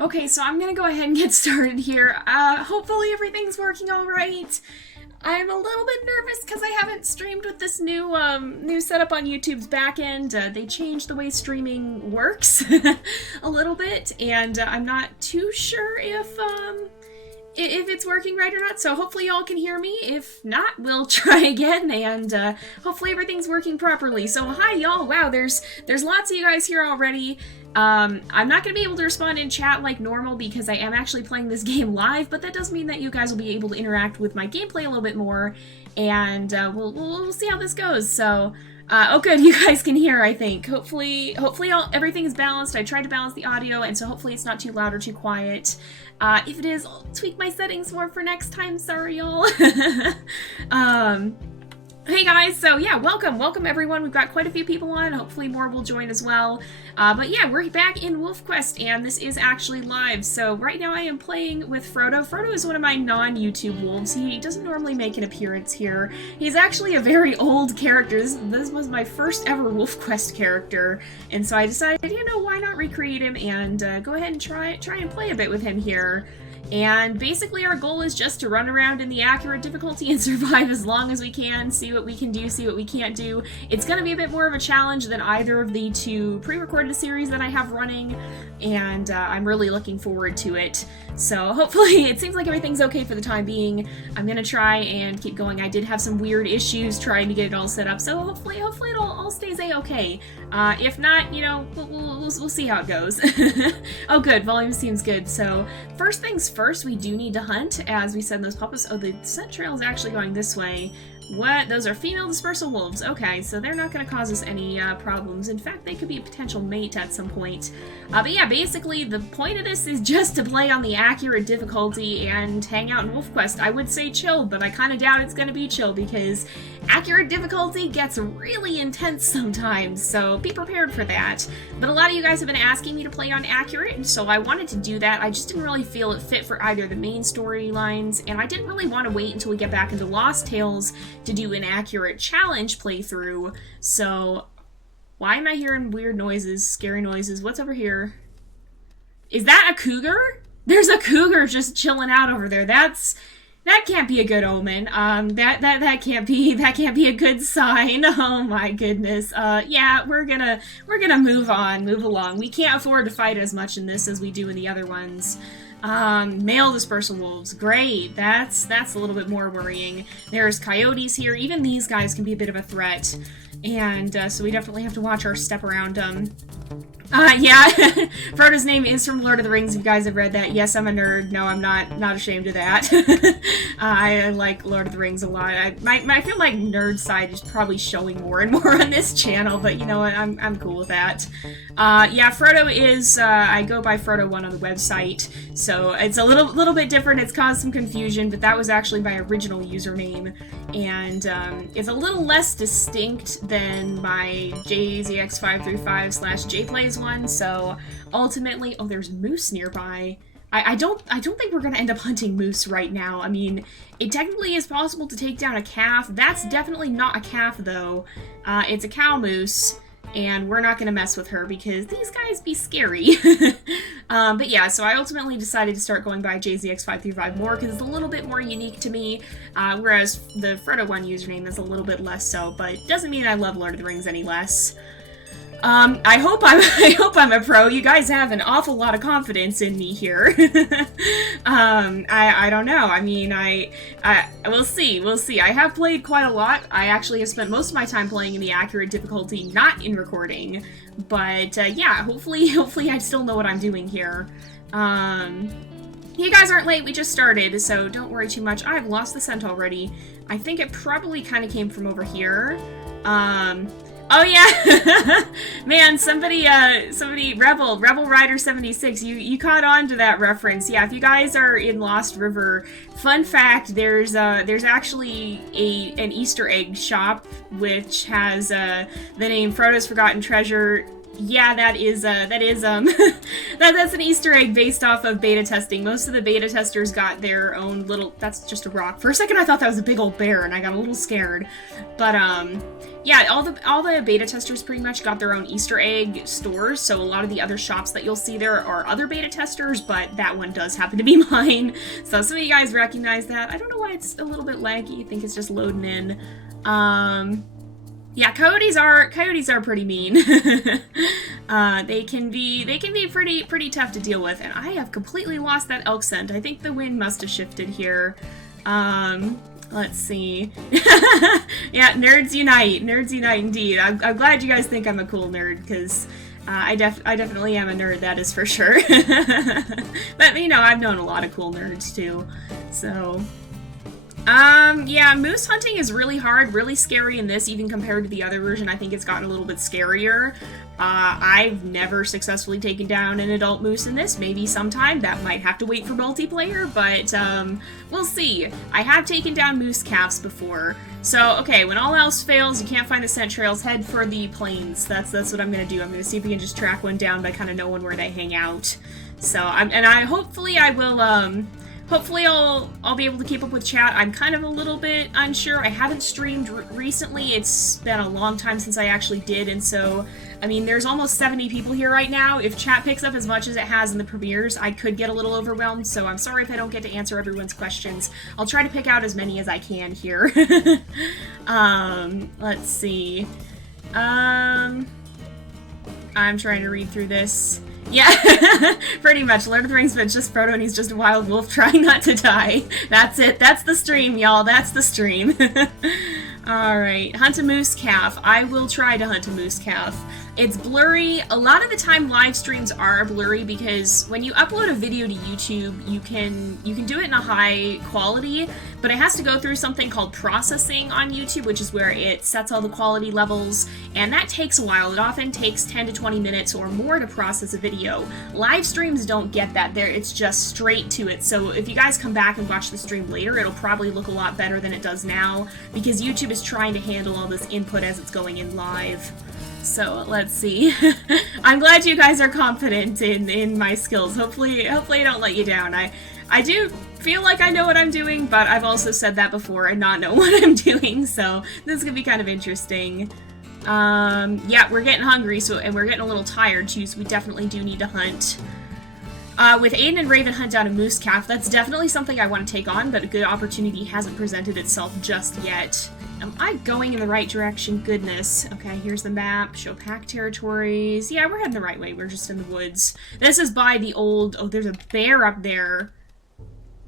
Okay, so I'm gonna go ahead and get started here. Hopefully everything's working all right. I'm a little bit nervous because I haven't streamed with this new setup on YouTube's backend. They changed the way streaming works a little bit, and I'm not too sure if it's working right or not, so hopefully y'all can hear me. If not, we'll try again, and hopefully everything's working properly. So hi y'all, wow, there's lots of you guys here already. I'm not going to be able to respond in chat like normal because I am actually playing this game live, but that does mean that you guys will be able to interact with my gameplay a little bit more, and we'll see how this goes. So, oh good, you guys can hear, I think. Hopefully everything is balanced. I tried to balance the audio, and so hopefully it's not too loud or too quiet. If it is, I'll tweak my settings more for next time, sorry y'all. Hey guys, so yeah, welcome everyone. We've got quite a few people on, hopefully more will join as well. But yeah, we're back in WolfQuest, and this is actually live. So right now I am playing with Frodo. Frodo is one of my non-YouTube wolves. He doesn't normally make an appearance here. He's actually a very old character. This was my first ever WolfQuest character, and so I decided, you know, why not recreate him and go ahead and try and play a bit with him here. And basically our goal is just to run around in the accurate difficulty and survive as long as we can, see what we can do, see what we can't do. It's going to be a bit more of a challenge than either of the two pre-recorded series that I have running, and I'm really looking forward to it. So hopefully it seems like everything's okay for the time being. I'm going to try and keep going. I did have some weird issues trying to get it all set up, so hopefully it all stays a-okay. If not, you know, we'll see how it goes. Oh good, volume seems good. So first things first, we do need to hunt, as we said in those pop-ups. Oh, the scent trail is actually going this way. What? Those are female dispersal wolves. Okay, so they're not going to cause us any problems. In fact, they could be a potential mate at some point. But yeah, basically, the point of this is just to play on the accurate difficulty and hang out in WolfQuest. I would say chill, but I kind of doubt it's going to be chill because accurate difficulty gets really intense sometimes, so be prepared for that. But a lot of you guys have been asking me to play on accurate, and so I wanted to do that. I just didn't really feel it fit for either the main storylines, and I didn't really want to wait until we get back into Lost Tales to do an accurate challenge playthrough. So why am I hearing weird noises, scary noises? What's over here? Is that a cougar? There's a cougar just chilling out over there. That can't be a good omen. That can't be a good sign. Oh my goodness. Yeah, we're gonna move along. We can't afford to fight as much in this as we do in the other ones. Male dispersal wolves. Great. That's a little bit more worrying. There's coyotes here. Even these guys can be a bit of a threat. And, so we definitely have to watch our step around them. Yeah, Frodo's name is from Lord of the Rings, if you guys have read that. Yes, I'm a nerd. No, I'm not ashamed of that. I like Lord of the Rings a lot. I feel like nerd side is probably showing more and more on this channel, but you know what, I'm cool with that. Yeah, Frodo is, I go by Frodo1 on the website, so it's a little bit different. It's caused some confusion, but that was actually my original username, and it's a little less distinct than my JZX535/JayPlays one, so ultimately, oh, there's moose nearby. I don't think we're gonna end up hunting moose right now. I mean, it technically is possible to take down a calf. That's definitely not a calf, though. It's a cow moose, and we're not gonna mess with her because these guys be scary. But yeah, so I ultimately decided to start going by JZX535 more because it's a little bit more unique to me, whereas the Frodo1 username is a little bit less so, but it doesn't mean I love Lord of the Rings any less. I hope I'm a pro. You guys have an awful lot of confidence in me here. I don't know. I mean, we'll see. I have played quite a lot. I actually have spent most of my time playing in the accurate difficulty, not in recording. But, yeah, hopefully I still know what I'm doing here. You guys aren't late, we just started, so don't worry too much. I've lost the scent already. I think it probably kind of came from over here. Oh yeah, man, somebody, Rebel Rider 76, you caught on to that reference. Yeah, if you guys are in Lost River, fun fact, there's actually an Easter egg shop, which has, the name Frodo's Forgotten Treasure Yeah, that is that's an Easter egg based off of beta testing. Most of the beta testers got their own little, that's just a rock. For a second I thought that was a big old bear and I got a little scared. But yeah, all the beta testers pretty much got their own Easter egg stores, so a lot of the other shops that you'll see there are other beta testers, but that one does happen to be mine. So some of you guys recognize that. I don't know why it's a little bit laggy. I think it's just loading in. Yeah, coyotes are pretty mean. They can be pretty tough to deal with, and I have completely lost that elk scent. I think the wind must have shifted here. Let's see. Yeah, nerds unite. Nerds unite indeed. I'm glad you guys think I'm a cool nerd, because I definitely am a nerd, that is for sure. But, you know, I've known a lot of cool nerds, too. So... yeah, moose hunting is really hard, really scary in this, even compared to the other version. I think it's gotten a little bit scarier. I've never successfully taken down an adult moose in this. Maybe sometime. That might have to wait for multiplayer, but, we'll see. I have taken down moose calves before. So, okay, when all else fails, you can't find the scent trails, head for the plains. That's what I'm gonna do. I'm gonna see if we can just track one down by kind of knowing where they hang out. So, hopefully I'll be able to keep up with chat. I'm kind of a little bit unsure. I haven't streamed recently. It's been a long time since I actually did, and so, I mean, there's almost 70 people here right now. If chat picks up as much as it has in the premieres, I could get a little overwhelmed, so I'm sorry if I don't get to answer everyone's questions. I'll try to pick out as many as I can here. Let's see. I'm trying to read through this. Yeah, pretty much. Lord of the Rings, but it's just Frodo and he's just a wild wolf trying not to die. That's it. That's the stream, y'all. That's the stream. Alright, hunt a moose calf. I will try to hunt a moose calf. It's blurry. A lot of the time live streams are blurry because when you upload a video to YouTube, you can do it in a high quality, but it has to go through something called processing on YouTube, which is where it sets all the quality levels, and that takes a while. It often takes 10 to 20 minutes or more to process a video. Live streams don't get that. It's just straight to it. So if you guys come back and watch the stream later, it'll probably look a lot better than it does now because YouTube is trying to handle all this input as it's going in live. So, let's see. I'm glad you guys are confident in my skills. Hopefully I don't let you down. I do feel like I know what I'm doing, but I've also said that before and not know what I'm doing, so this could be kind of interesting. Yeah, we're getting hungry, and we're getting a little tired, too, so we definitely do need to hunt. With Aiden and Raven hunt down a moose calf, that's definitely something I want to take on, but a good opportunity hasn't presented itself just yet. Am I going in the right direction? Goodness. Okay, here's the map. Show pack territories. Yeah, we're heading the right way. We're just in the woods. This is by the old... Oh, there's a bear up there.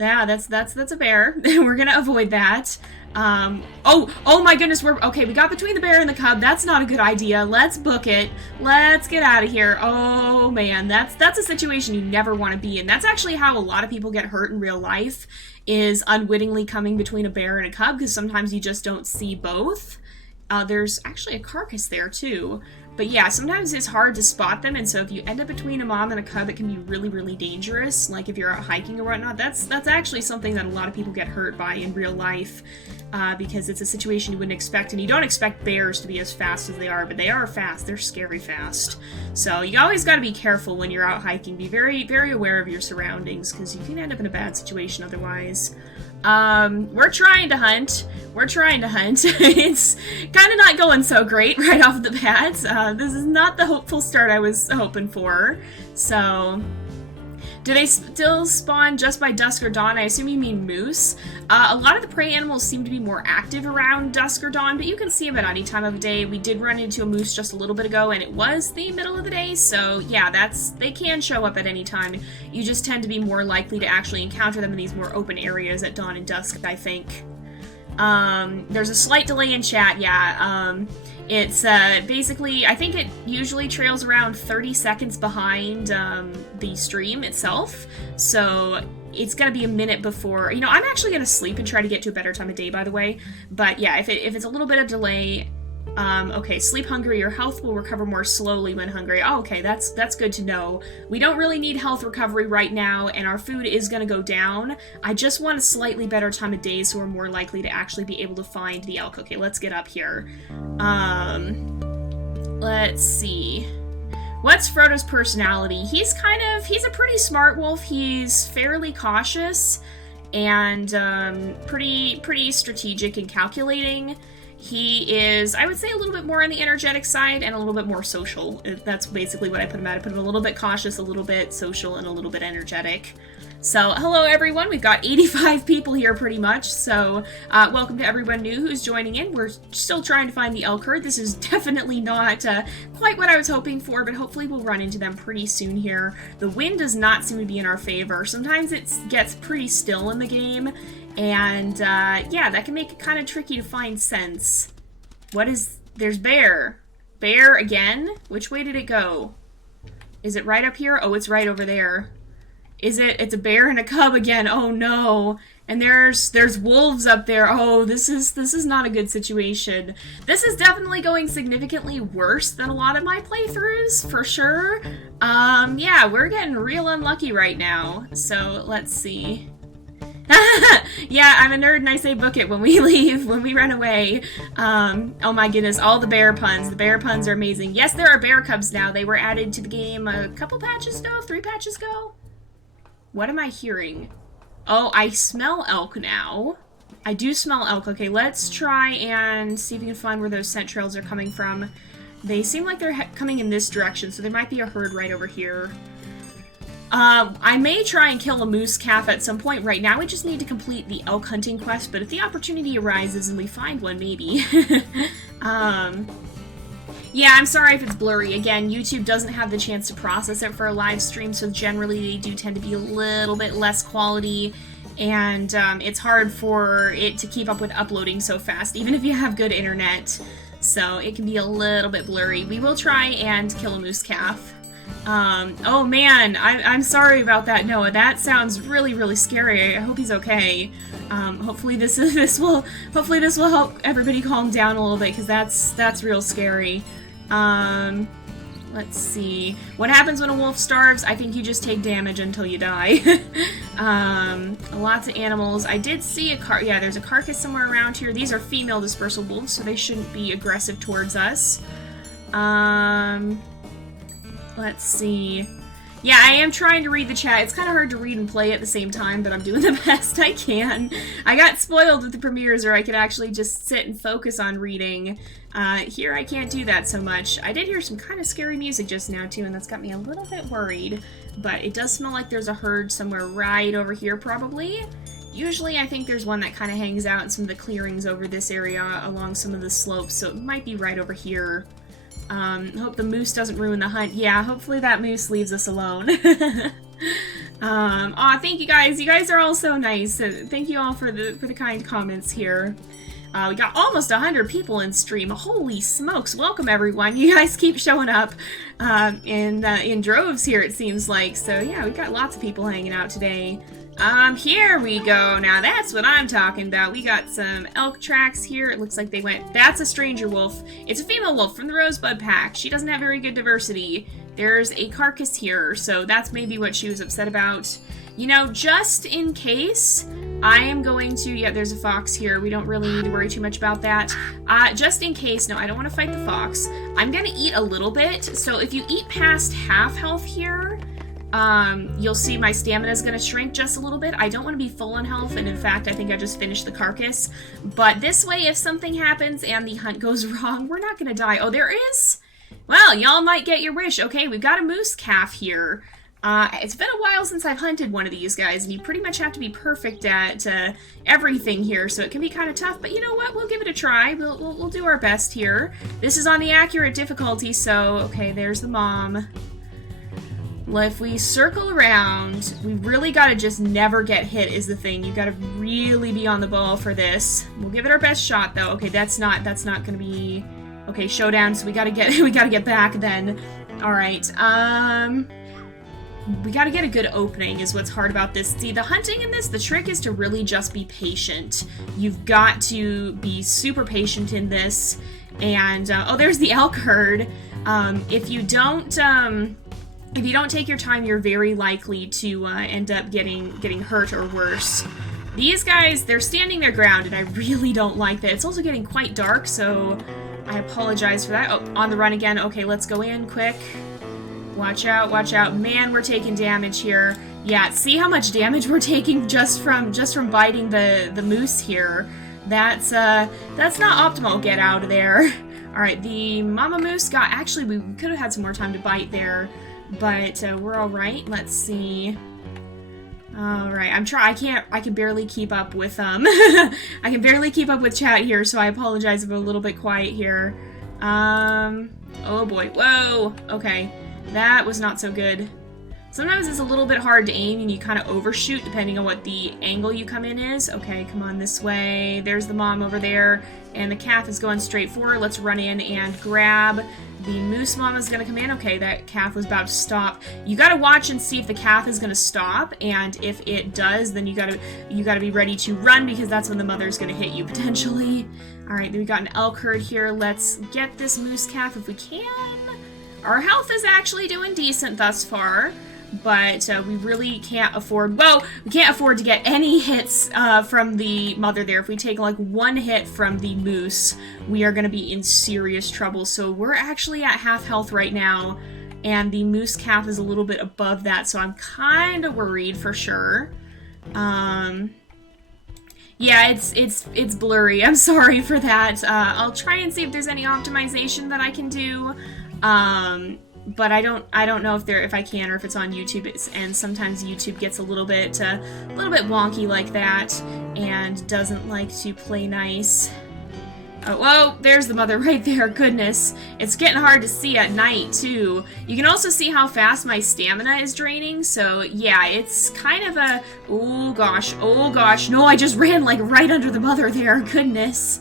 Yeah, that's a bear. We're gonna avoid that. Oh my goodness, okay, we got between the bear and the cub. That's not a good idea. Let's book it. Let's get out of here. Oh man, that's a situation you never want to be in. That's actually how a lot of people get hurt in real life, is unwittingly coming between a bear and a cub, because sometimes you just don't see both. There's actually a carcass there too. But yeah, sometimes it's hard to spot them, and so if you end up between a mom and a cub, it can be really, really dangerous. Like if you're out hiking or whatnot, that's actually something that a lot of people get hurt by in real life, because it's a situation you wouldn't expect, and you don't expect bears to be as fast as they are, but they are fast. They're scary fast. So you always got to be careful when you're out hiking. Be very, very aware of your surroundings, because you can end up in a bad situation otherwise. We're trying to hunt. It's kind of not going so great right off the bat. This is not the hopeful start I was hoping for. So, do they still spawn just by dusk or dawn? I assume you mean moose. A lot of the prey animals seem to be more active around dusk or dawn, but you can see them at any time of day. We did run into a moose just a little bit ago, and it was the middle of the day, so yeah, they can show up at any time. You just tend to be more likely to actually encounter them in these more open areas at dawn and dusk, I think. There's a slight delay in chat, yeah. It's basically, I think it usually trails around 30 seconds behind the stream itself, so it's gonna be a minute before, you know, I'm actually gonna sleep and try to get to a better time of day, by the way, but yeah, if it's a little bit of delay, okay, sleep hungry, your health will recover more slowly when hungry. Oh, okay, that's good to know. We don't really need health recovery right now, and our food is gonna go down. I just want a slightly better time of day, so we're more likely to actually be able to find the elk. Okay, let's get up here. Let's see. What's Frodo's personality? He's a pretty smart wolf. He's fairly cautious and pretty strategic and calculating. He is, I would say, a little bit more on the energetic side and a little bit more social. That's basically what I put him at. I put him a little bit cautious, a little bit social, and a little bit energetic. So, hello everyone, we've got 85 people here pretty much, so welcome to everyone new who's joining in. We're still trying to find the elk herd. This is definitely not quite what I was hoping for, but hopefully we'll run into them pretty soon here. The wind does not seem to be in our favor. Sometimes it gets pretty still in the game, and yeah, that can make it kind of tricky to find sense. There's bear. Bear again? Which way did it go? Is it right up here? Oh, it's right over there. It's a bear and a cub again. Oh no. And there's wolves up there. Oh, this is not a good situation. This is definitely going significantly worse than a lot of my playthroughs, for sure. Yeah, we're getting real unlucky right now. So, let's see. Yeah, I'm a nerd and I say book it when we leave, when we run away. Oh my goodness, all the bear puns. The bear puns are amazing. Yes, there are bear cubs now. They were added to the game a couple patches ago, 3 patches ago. What am I hearing? Oh, I smell elk now. I do smell elk. Okay, let's try and see if we can find where those scent trails are coming from. They seem like they're coming in this direction, so there might be a herd right over here. I may try and kill a moose calf at some point. Right now we just need to complete the elk hunting quest, but if the opportunity arises and we find one, maybe. Yeah, I'm sorry if it's blurry. Again, YouTube doesn't have the chance to process it for a live stream, so generally they do tend to be a little bit less quality, and it's hard for it to keep up with uploading so fast, even if you have good internet. So it can be a little bit blurry. We will try and kill a moose calf. Oh man, I'm sorry about that, Noah. That sounds really, really scary. I hope he's okay. Hopefully this will help everybody calm down a little bit, because that's real scary. Let's see. What happens when a wolf starves? I think you just take damage until you die. Lots of animals. I did see yeah, there's a carcass somewhere around here. These are female dispersal wolves, so they shouldn't be aggressive towards us. Let's see. Yeah, I am trying to read the chat. It's kind of hard to read and play at the same time, but I'm doing the best I can. I got spoiled with the premieres, or I could actually just sit and focus on reading. Here I can't do that so much. I did hear some kind of scary music just now, too, and that's got me a little bit worried. But it does smell like there's a herd somewhere right over here, probably. Usually I think there's one that kind of hangs out in some of the clearings over this area along some of the slopes, so it might be right over here. Hope the moose doesn't ruin the hunt. Yeah, hopefully that moose leaves us alone. Aw, thank you guys. You guys are all so nice. Thank you all for the kind comments here. We got almost 100 people in stream. Holy smokes. Welcome, everyone. You guys keep showing up in droves here, it seems like. So, yeah, we got lots of people hanging out today. Here we go. Now that's what I'm talking about. We got some elk tracks here. It looks like they went... That's a stranger wolf. It's a female wolf from the Rosebud Pack. She doesn't have very good diversity. There's a carcass here, so that's maybe what she was upset about. You know, just in case, I am going to... Yeah, there's a fox here. We don't really need to worry too much about that. Just in case... No, I don't want to fight the fox. I'm going to eat a little bit. So if you eat past half health here... you'll see my stamina is going to shrink just a little bit. I don't want to be full on health, and in fact, I think I just finished the carcass. But this way, if something happens and the hunt goes wrong, we're not going to die. Oh, there is? Well, y'all might get your wish. Okay, we've got a moose calf here. It's been a while since I've hunted one of these guys, and you pretty much have to be perfect at everything here, so it can be kind of tough, but you know what? We'll give it a try. We'll do our best here. This is on the accurate difficulty, so, okay, there's the mom. Well, if we circle around, we really gotta just never get hit is the thing. You gotta really be on the ball for this. We'll give it our best shot, though. Okay, that's not gonna be... Okay, showdown, so we gotta get back then. Alright, we gotta get a good opening is what's hard about this. See, the hunting in this, the trick is to really just be patient. You've got to be super patient in this. And, oh, there's the elk herd. If you don't take your time, you're very likely to end up getting hurt or worse. These guys, they're standing their ground, and I really don't like that. It's also getting quite dark, so I apologize for that. Oh, on the run again. Okay, let's go in quick. Watch out, watch out. Man, we're taking damage here. Yeah, see how much damage we're taking just from biting the moose here. That's not optimal. Get out of there. Alright, the mama moose got... Actually, we could have had some more time to bite there, but we're alright. Let's see. Alright, I can barely keep up with, I can barely keep up with chat here, so I apologize if I'm a little bit quiet here. Oh boy. Whoa! Okay. That was not so good. Sometimes it's a little bit hard to aim and you kind of overshoot depending on what the angle you come in is. Okay, come on this way. There's the mom over there, and the calf is going straight for her. Let's run in and grab. The moose mama's gonna come in. Okay, that calf was about to stop. You gotta watch and see if the calf is gonna stop, and if it does, then you gotta be ready to run, because that's when the mother's gonna hit you, potentially. Alright, we got an elk herd here. Let's get this moose calf if we can. Our health is actually doing decent thus far, but we really can't afford... Well, we can't afford to get any hits from the mother there. If we take, like, one hit from the moose, we are going to be in serious trouble. So we're actually at half health right now, and the moose calf is a little bit above that, so I'm kind of worried for sure. Yeah, it's blurry. I'm sorry for that. I'll try and see if there's any optimization that I can do. But I don't know if I can, or if it's on YouTube. And sometimes YouTube gets a little bit wonky like that, and doesn't like to play nice. Oh, whoa, there's the mother right there. Goodness, it's getting hard to see at night too. You can also see how fast my stamina is draining. So yeah, it's kind of a... Oh gosh, no, I just ran like right under the mother there. Goodness.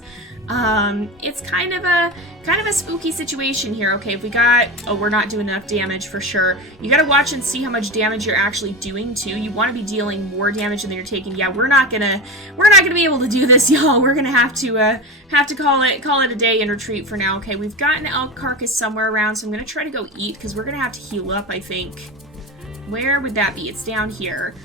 It's kind of a spooky situation here. Okay, if we got... Oh, we're not doing enough damage for sure. You gotta watch and see how much damage you're actually doing too. You want to be dealing more damage than you're taking. Yeah, we're not gonna be able to do this, y'all. We're gonna have to call it a day and retreat for now. Okay, we've got an elk carcass somewhere around, so I'm gonna try to go eat, because we're gonna have to heal up, I think. Where would that be? It's down here.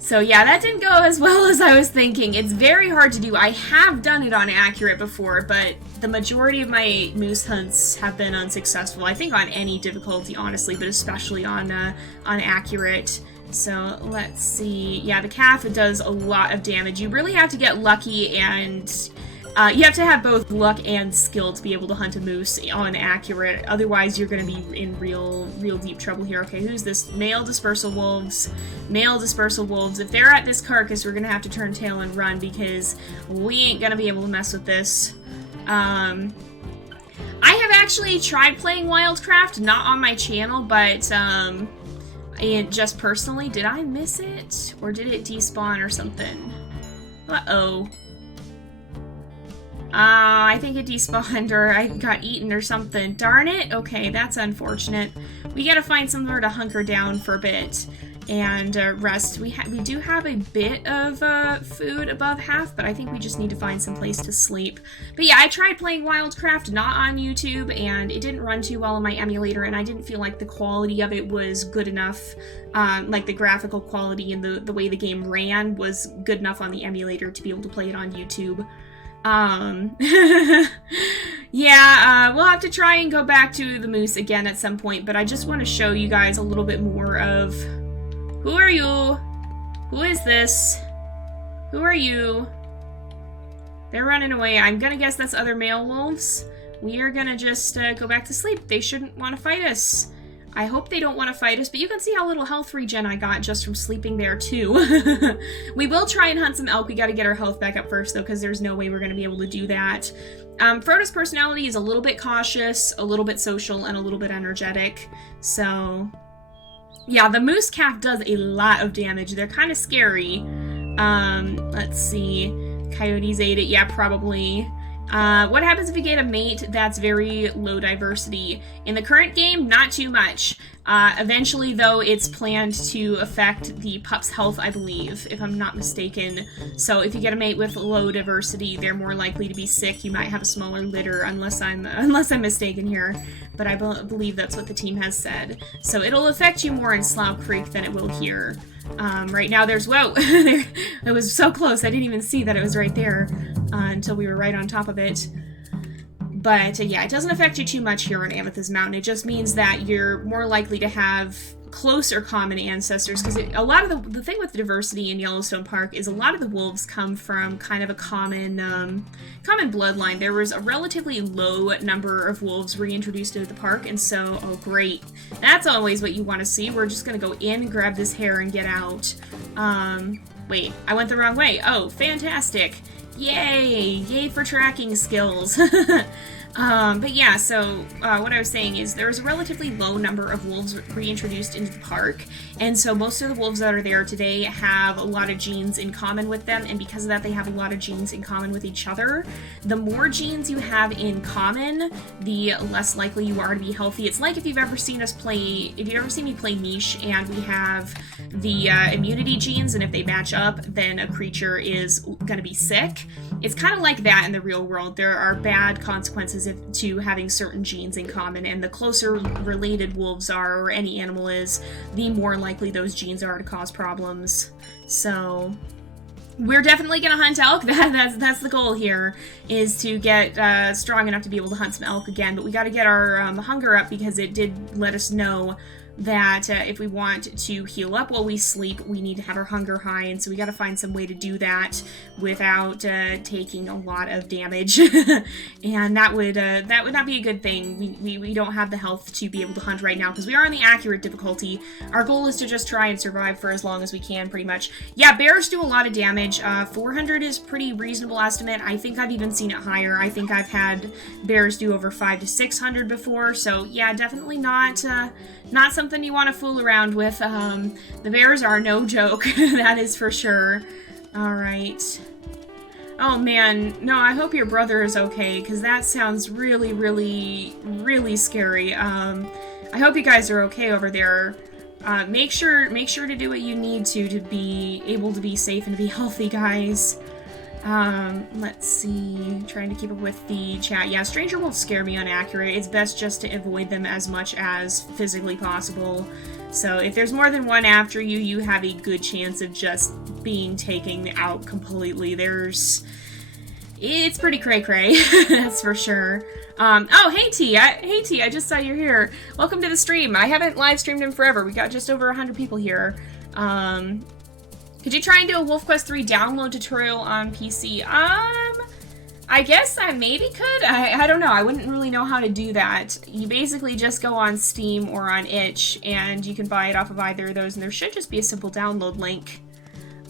So yeah, that didn't go as well as I was thinking. It's very hard to do. I have done it on accurate before, but the majority of my moose hunts have been unsuccessful. I think on any difficulty, honestly, but especially on accurate. So let's see. Yeah, the calf does a lot of damage. You really have to get lucky, and you have to have both luck and skill to be able to hunt a moose on accurate. Otherwise, you're going to be in real deep trouble here. Okay, who's this? Male dispersal wolves. Male dispersal wolves. If they're at this carcass, we're going to have to turn tail and run, because we ain't going to be able to mess with this. I have actually tried playing Wildcraft, not on my channel, but and just personally. Did I miss it? Or did it despawn or something? Uh-oh. I think it despawned, or I got eaten or something. Darn it! Okay, that's unfortunate. We gotta find somewhere to hunker down for a bit and rest. We do have a bit of food above half, but I think we just need to find some place to sleep. But yeah, I tried playing Wildcraft, not on YouTube, and it didn't run too well on my emulator, and I didn't feel like the quality of it was good enough. Like the graphical quality and the way the game ran was good enough on the emulator to be able to play it on YouTube. Yeah, we'll have to try and go back to the moose again at some point, but I just want to show you guys a little bit more of... Who are you? Who is this? Who are you? They're running away. I'm gonna guess that's other male wolves. We are gonna just go back to sleep. They shouldn't want to fight us. I hope they don't want to fight us, but you can see how little health regen I got just from sleeping there, too. We will try and hunt some elk. We gotta get our health back up first, though, because there's no way we're gonna be able to do that. Frodo's personality is a little bit cautious, a little bit social, and a little bit energetic, so... Yeah, the moose calf does a lot of damage. They're kind of scary. Let's see. Coyotes ate it. Yeah, probably. What happens if you get a mate that's very low diversity? In the current game, not too much. Eventually, though, it's planned to affect the pup's health, I believe, if I'm not mistaken. So if you get a mate with low diversity, they're more likely to be sick. You might have a smaller litter, unless I'm mistaken here. But I believe that's what the team has said. So it'll affect you more in Slough Creek than it will here. Right now there's... Whoa! It was so close, I didn't even see that it was right there until we were right on top of it. But yeah, it doesn't affect you too much here on Amethyst Mountain. It just means that you're more likely to have closer common ancestors, because a lot of the thing with the diversity in Yellowstone Park is a lot of the wolves come from kind of a common bloodline. There was a relatively low number of wolves reintroduced into the park, and so, oh great, that's always what you want to see. We're just gonna go in, grab this hair, and get out. Wait, I went the wrong way. Oh, fantastic. Yay! Yay for tracking skills. But yeah, so what I was saying is there was a relatively low number of wolves reintroduced into the park, and so most of the wolves that are there today have a lot of genes in common with them, and because of that they have a lot of genes in common with each other. The more genes you have in common, the less likely you are to be healthy. It's like if you've ever seen me play Niche, and we have the immunity genes, and if they match up, then a creature is going to be sick. It's kind of like that in the real world. There are bad consequences to having certain genes in common, and the closer related wolves are, or any animal is, the more likely those genes are to cause problems. So we're definitely gonna hunt elk. That's the goal here, is to get strong enough to be able to hunt some elk again. But we got to get our hunger up, because it did let us know that if we want to heal up while we sleep, we need to have our hunger high, and so we got to find some way to do that without taking a lot of damage. And that would not be a good thing. We don't have the health to be able to hunt right now, because we are on the accurate difficulty. Our goal is to just try and survive for as long as we can, pretty much. Yeah, bears do a lot of damage. 400 is pretty reasonable estimate. I think I've even seen it higher. I think I've had bears do over 500 to 600 before, so yeah, definitely not something you want to fool around with. The bears are no joke, that is for sure. Alright. Oh man, no, I hope your brother is okay, because that sounds really, really, really scary. I hope you guys are okay over there. Make sure to do what you need to be able to be safe and to be healthy, guys. Let's see, trying to keep up with the chat. Yeah, stranger wolves scare me inaccurate. It's best just to avoid them as much as physically possible. So if there's more than one after you, you have a good chance of just being taken out completely. It's pretty cray-cray, that's for sure. Oh, hey T, I just saw you're here. Welcome to the stream. I haven't live streamed in forever. We got just over 100 people here. Could you try and do a WolfQuest 3 download tutorial on PC? I guess I maybe could. I don't know. I wouldn't really know how to do that. You basically just go on Steam or on itch, and you can buy it off of either of those, and there should just be a simple download link.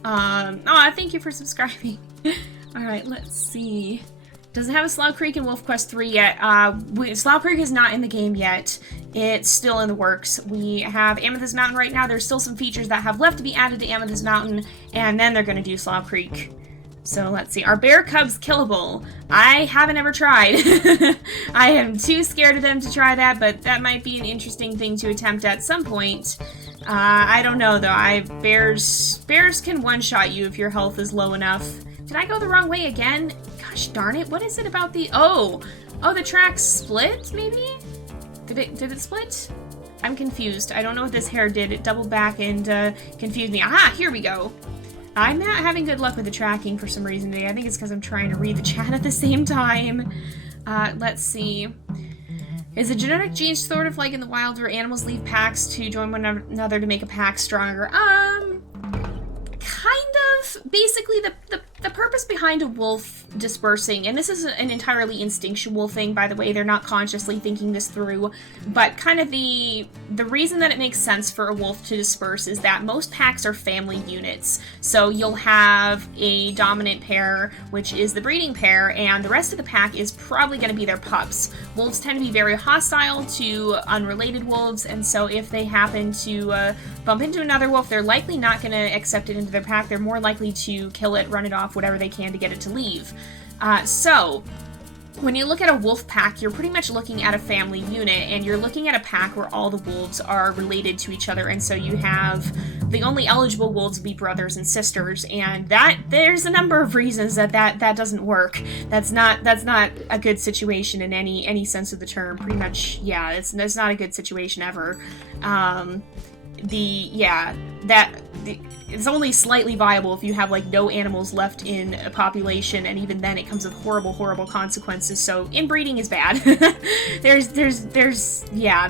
Thank you for subscribing. Alright, let's see. Doesn't have a Slough Creek in WolfQuest 3 yet. Slough Creek is not in the game yet. It's still in the works. We have Amethyst Mountain right now. There's still some features that have left to be added to Amethyst Mountain, and then they're going to do Slough Creek. So let's see. Are bear cubs killable? I haven't ever tried. I am too scared of them to try that, but that might be an interesting thing to attempt at some point. I don't know though. Bears can one-shot you if your health is low enough. Did I go the wrong way again? Gosh darn it, what is it about the... Oh, the track split, maybe? Did it split? I'm confused. I don't know what this hair did. It doubled back and confused me. Aha, here we go. I'm not having good luck with the tracking for some reason today. I think it's because I'm trying to read the chat at the same time. Let's see. Is a genetic gene sort of like in the wild where animals leave packs to join one another to make a pack stronger? Kind of. Basically, the purpose behind a wolf dispersing, and this is an entirely instinctual thing, by the way, they're not consciously thinking this through, but kind of the reason that it makes sense for a wolf to disperse is that most packs are family units. So you'll have a dominant pair, which is the breeding pair, and the rest of the pack is probably going to be their pups. Wolves tend to be very hostile to unrelated wolves, and so if they happen to bump into another wolf, they're likely not going to accept it into their pack. They're more likely to kill it, run it off, whatever they can to get it to leave. So when you look at a wolf pack, you're pretty much looking at a family unit, and you're looking at a pack where all the wolves are related to each other, and so you have the only eligible wolves be brothers and sisters, and there's a number of reasons that doesn't work. That's not a good situation in any sense of the term. Pretty much, yeah, it's not a good situation ever. it's only slightly viable if you have like no animals left in a population, and even then it comes with horrible, horrible consequences. So inbreeding is bad. Yeah,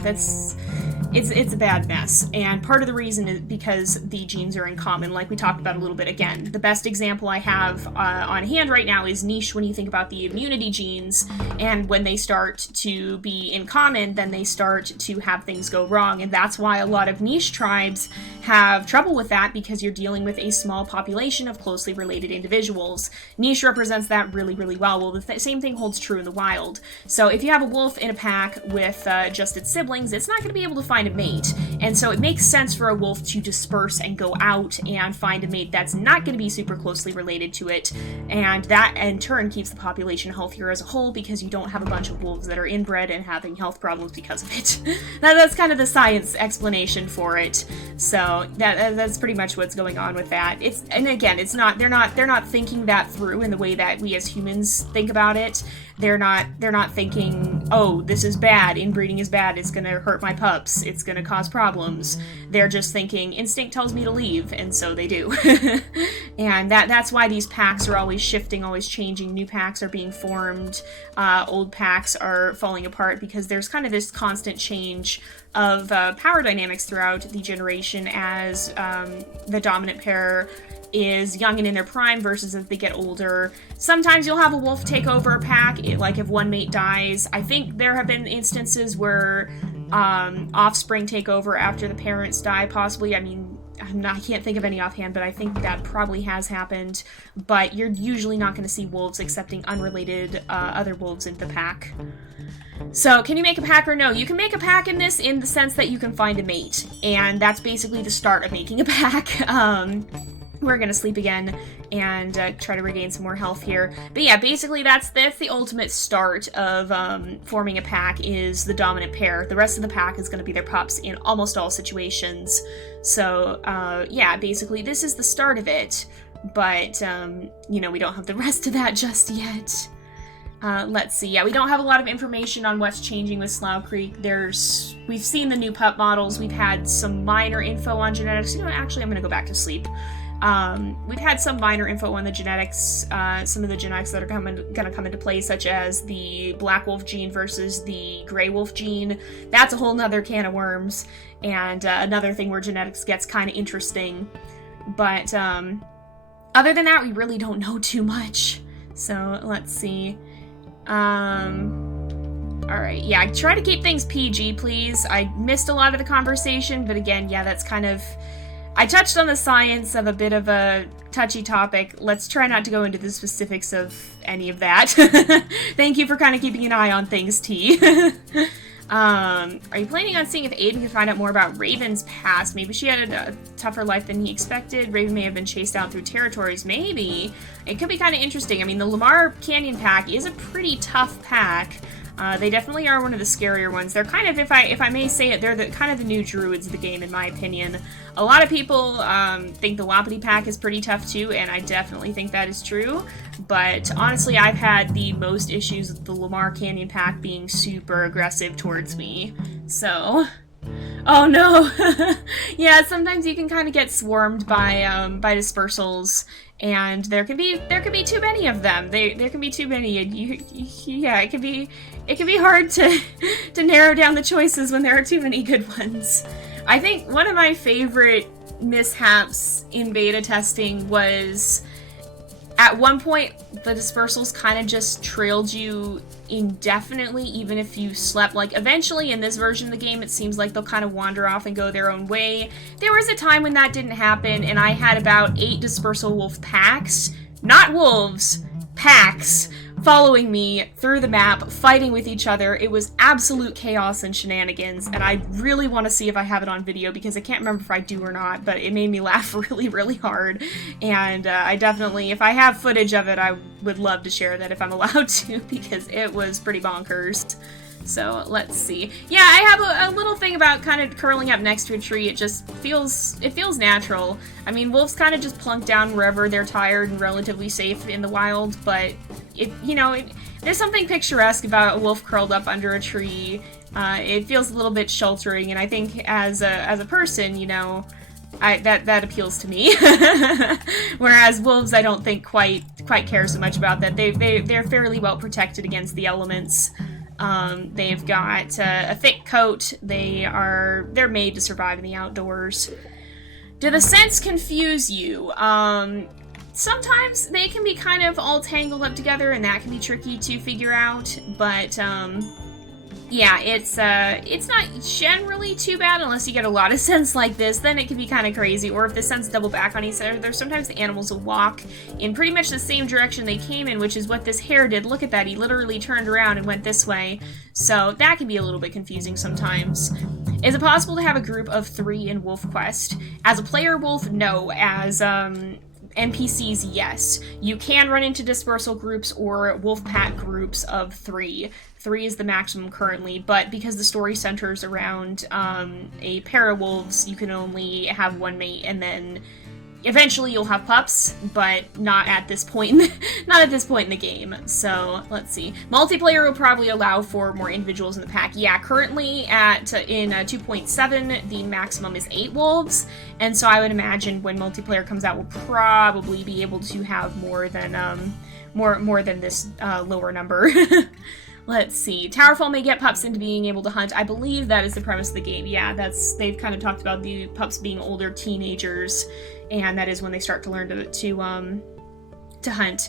it's a bad mess, and part of the reason is because the genes are in common, like we talked about a little bit. Again, the best example I have on hand right now is niche. When you think about the immunity genes, and when they start to be in common, then they start to have things go wrong, and that's why a lot of niche tribes have trouble with that, because you're dealing with a small population of closely related individuals. Niche represents that really, really well. Well, the same thing holds true in the wild. So if you have a wolf in a pack with just its siblings, it's not going to be able to find a mate, and so it makes sense for a wolf to disperse and go out and find a mate that's not going to be super closely related to it, and that in turn keeps the population healthier as a whole, because you don't have a bunch of wolves that are inbred and having health problems because of it. That's kind of the science explanation for it. So that's pretty much what's going on with that. And again, they're not thinking that through in the way that we as humans think about it. They're not thinking, oh, this is bad, inbreeding is bad, it's gonna hurt my pups, it's gonna cause problems. They're just thinking, instinct tells me to leave, and so they do. And that's why these packs are always shifting, always changing. New packs are being formed, old packs are falling apart, because there's kind of this constant change of power dynamics throughout the generation as the dominant pair is young and in their prime versus as they get older. Sometimes you'll have a wolf take over a pack, like if one mate dies. I think there have been instances where offspring take over after the parents die, possibly. I mean, I can't think of any offhand, but I think that probably has happened. But you're usually not going to see wolves accepting unrelated other wolves into the pack. So, can you make a pack or no? You can make a pack in this in the sense that you can find a mate, and that's basically the start of making a pack. We're gonna sleep again and try to regain some more health here. But yeah, basically that's the ultimate start of forming a pack, is the dominant pair. The rest of the pack is gonna be their pups in almost all situations. So yeah, basically this is the start of it. But, you know, we don't have the rest of that just yet. Let's see. Yeah, we don't have a lot of information on what's changing with Slough Creek. We've seen the new pup models. We've had some minor info on genetics. You know what, actually, I'm gonna go back to sleep. We've had some minor info on the genetics, some of the genetics that are gonna come into play, such as the black wolf gene versus the gray wolf gene. That's a whole nother can of worms, and another thing where genetics gets kind of interesting. But other than that, we really don't know too much. So let's see. Alright, yeah, try to keep things PG, please. I missed a lot of the conversation, but again, yeah, that's kind of... I touched on the science of a bit of a touchy topic. Let's try not to go into the specifics of any of that. Thank you for kind of keeping an eye on things, T. Are you planning on seeing if Aiden can find out more about Raven's past? Maybe she had a tougher life than he expected. Raven may have been chased out through territories. Maybe. It could be kind of interesting. I mean, the Lamar Canyon pack is a pretty tough pack. They definitely are one of the scarier ones. They're kind of, if I may say it, they're kind of the new druids of the game, in my opinion. A lot of people think the Wapiti pack is pretty tough too, and I definitely think that is true. But honestly, I've had the most issues with the Lamar Canyon pack being super aggressive towards me. So... Oh no! Yeah, sometimes you can kind of get swarmed by dispersals, and there can be too many of them. There can be too many, and yeah, it can be hard to narrow down the choices when there are too many good ones. I think one of my favorite mishaps in beta testing was, at one point, the dispersals kind of just trailed you indefinitely, even if you slept. Like, eventually, in this version of the game, it seems like they'll kind of wander off and go their own way. There was a time when that didn't happen, and I had about 8 dispersal wolf packs, not wolves, packs, following me through the map, fighting with each other. It was absolute chaos and shenanigans, and I really want to see if I have it on video, because I can't remember if I do or not, but it made me laugh really, really hard. And I definitely, if I have footage of it, I would love to share that if I'm allowed to, because it was pretty bonkers. So, let's see. Yeah, I have a little thing about kind of curling up next to a tree. It just feels natural. I mean, wolves kind of just plunk down wherever they're tired and relatively safe in the wild, but there's something picturesque about a wolf curled up under a tree. It feels a little bit sheltering, and I think as a person, that appeals to me. Whereas wolves, I don't think quite care so much about that. They're fairly well protected against the elements. They've got a thick coat. They're made to survive in the outdoors. Do the scents confuse you? Sometimes they can be kind of all tangled up together, and that can be tricky to figure out, but yeah, it's not generally too bad unless you get a lot of scents like this. Then it can be kind of crazy. Or if the scents double back on each other, sometimes the animals will walk in pretty much the same direction they came in, which is what this hare did. Look at that. He literally turned around and went this way. So that can be a little bit confusing sometimes. Is it possible to have a group of 3 in WolfQuest? As a player wolf, no. As NPCs, yes. You can run into dispersal groups or wolf pack groups of 3. 3 is the maximum currently, but because the story centers around a pair of wolves, you can only have 1 mate, and then eventually you'll have pups, but not at this point. Not at this point in the game. So let's see. Multiplayer will probably allow for more individuals in the pack. Yeah, currently in 2.7, the maximum is 8 wolves, and so I would imagine when multiplayer comes out, we'll probably be able to have more than more than this lower number. Let's see. Towerfall may get pups into being able to hunt. I believe that is the premise of the game. Yeah, they've kind of talked about the pups being older teenagers, and that is when they start to learn to hunt.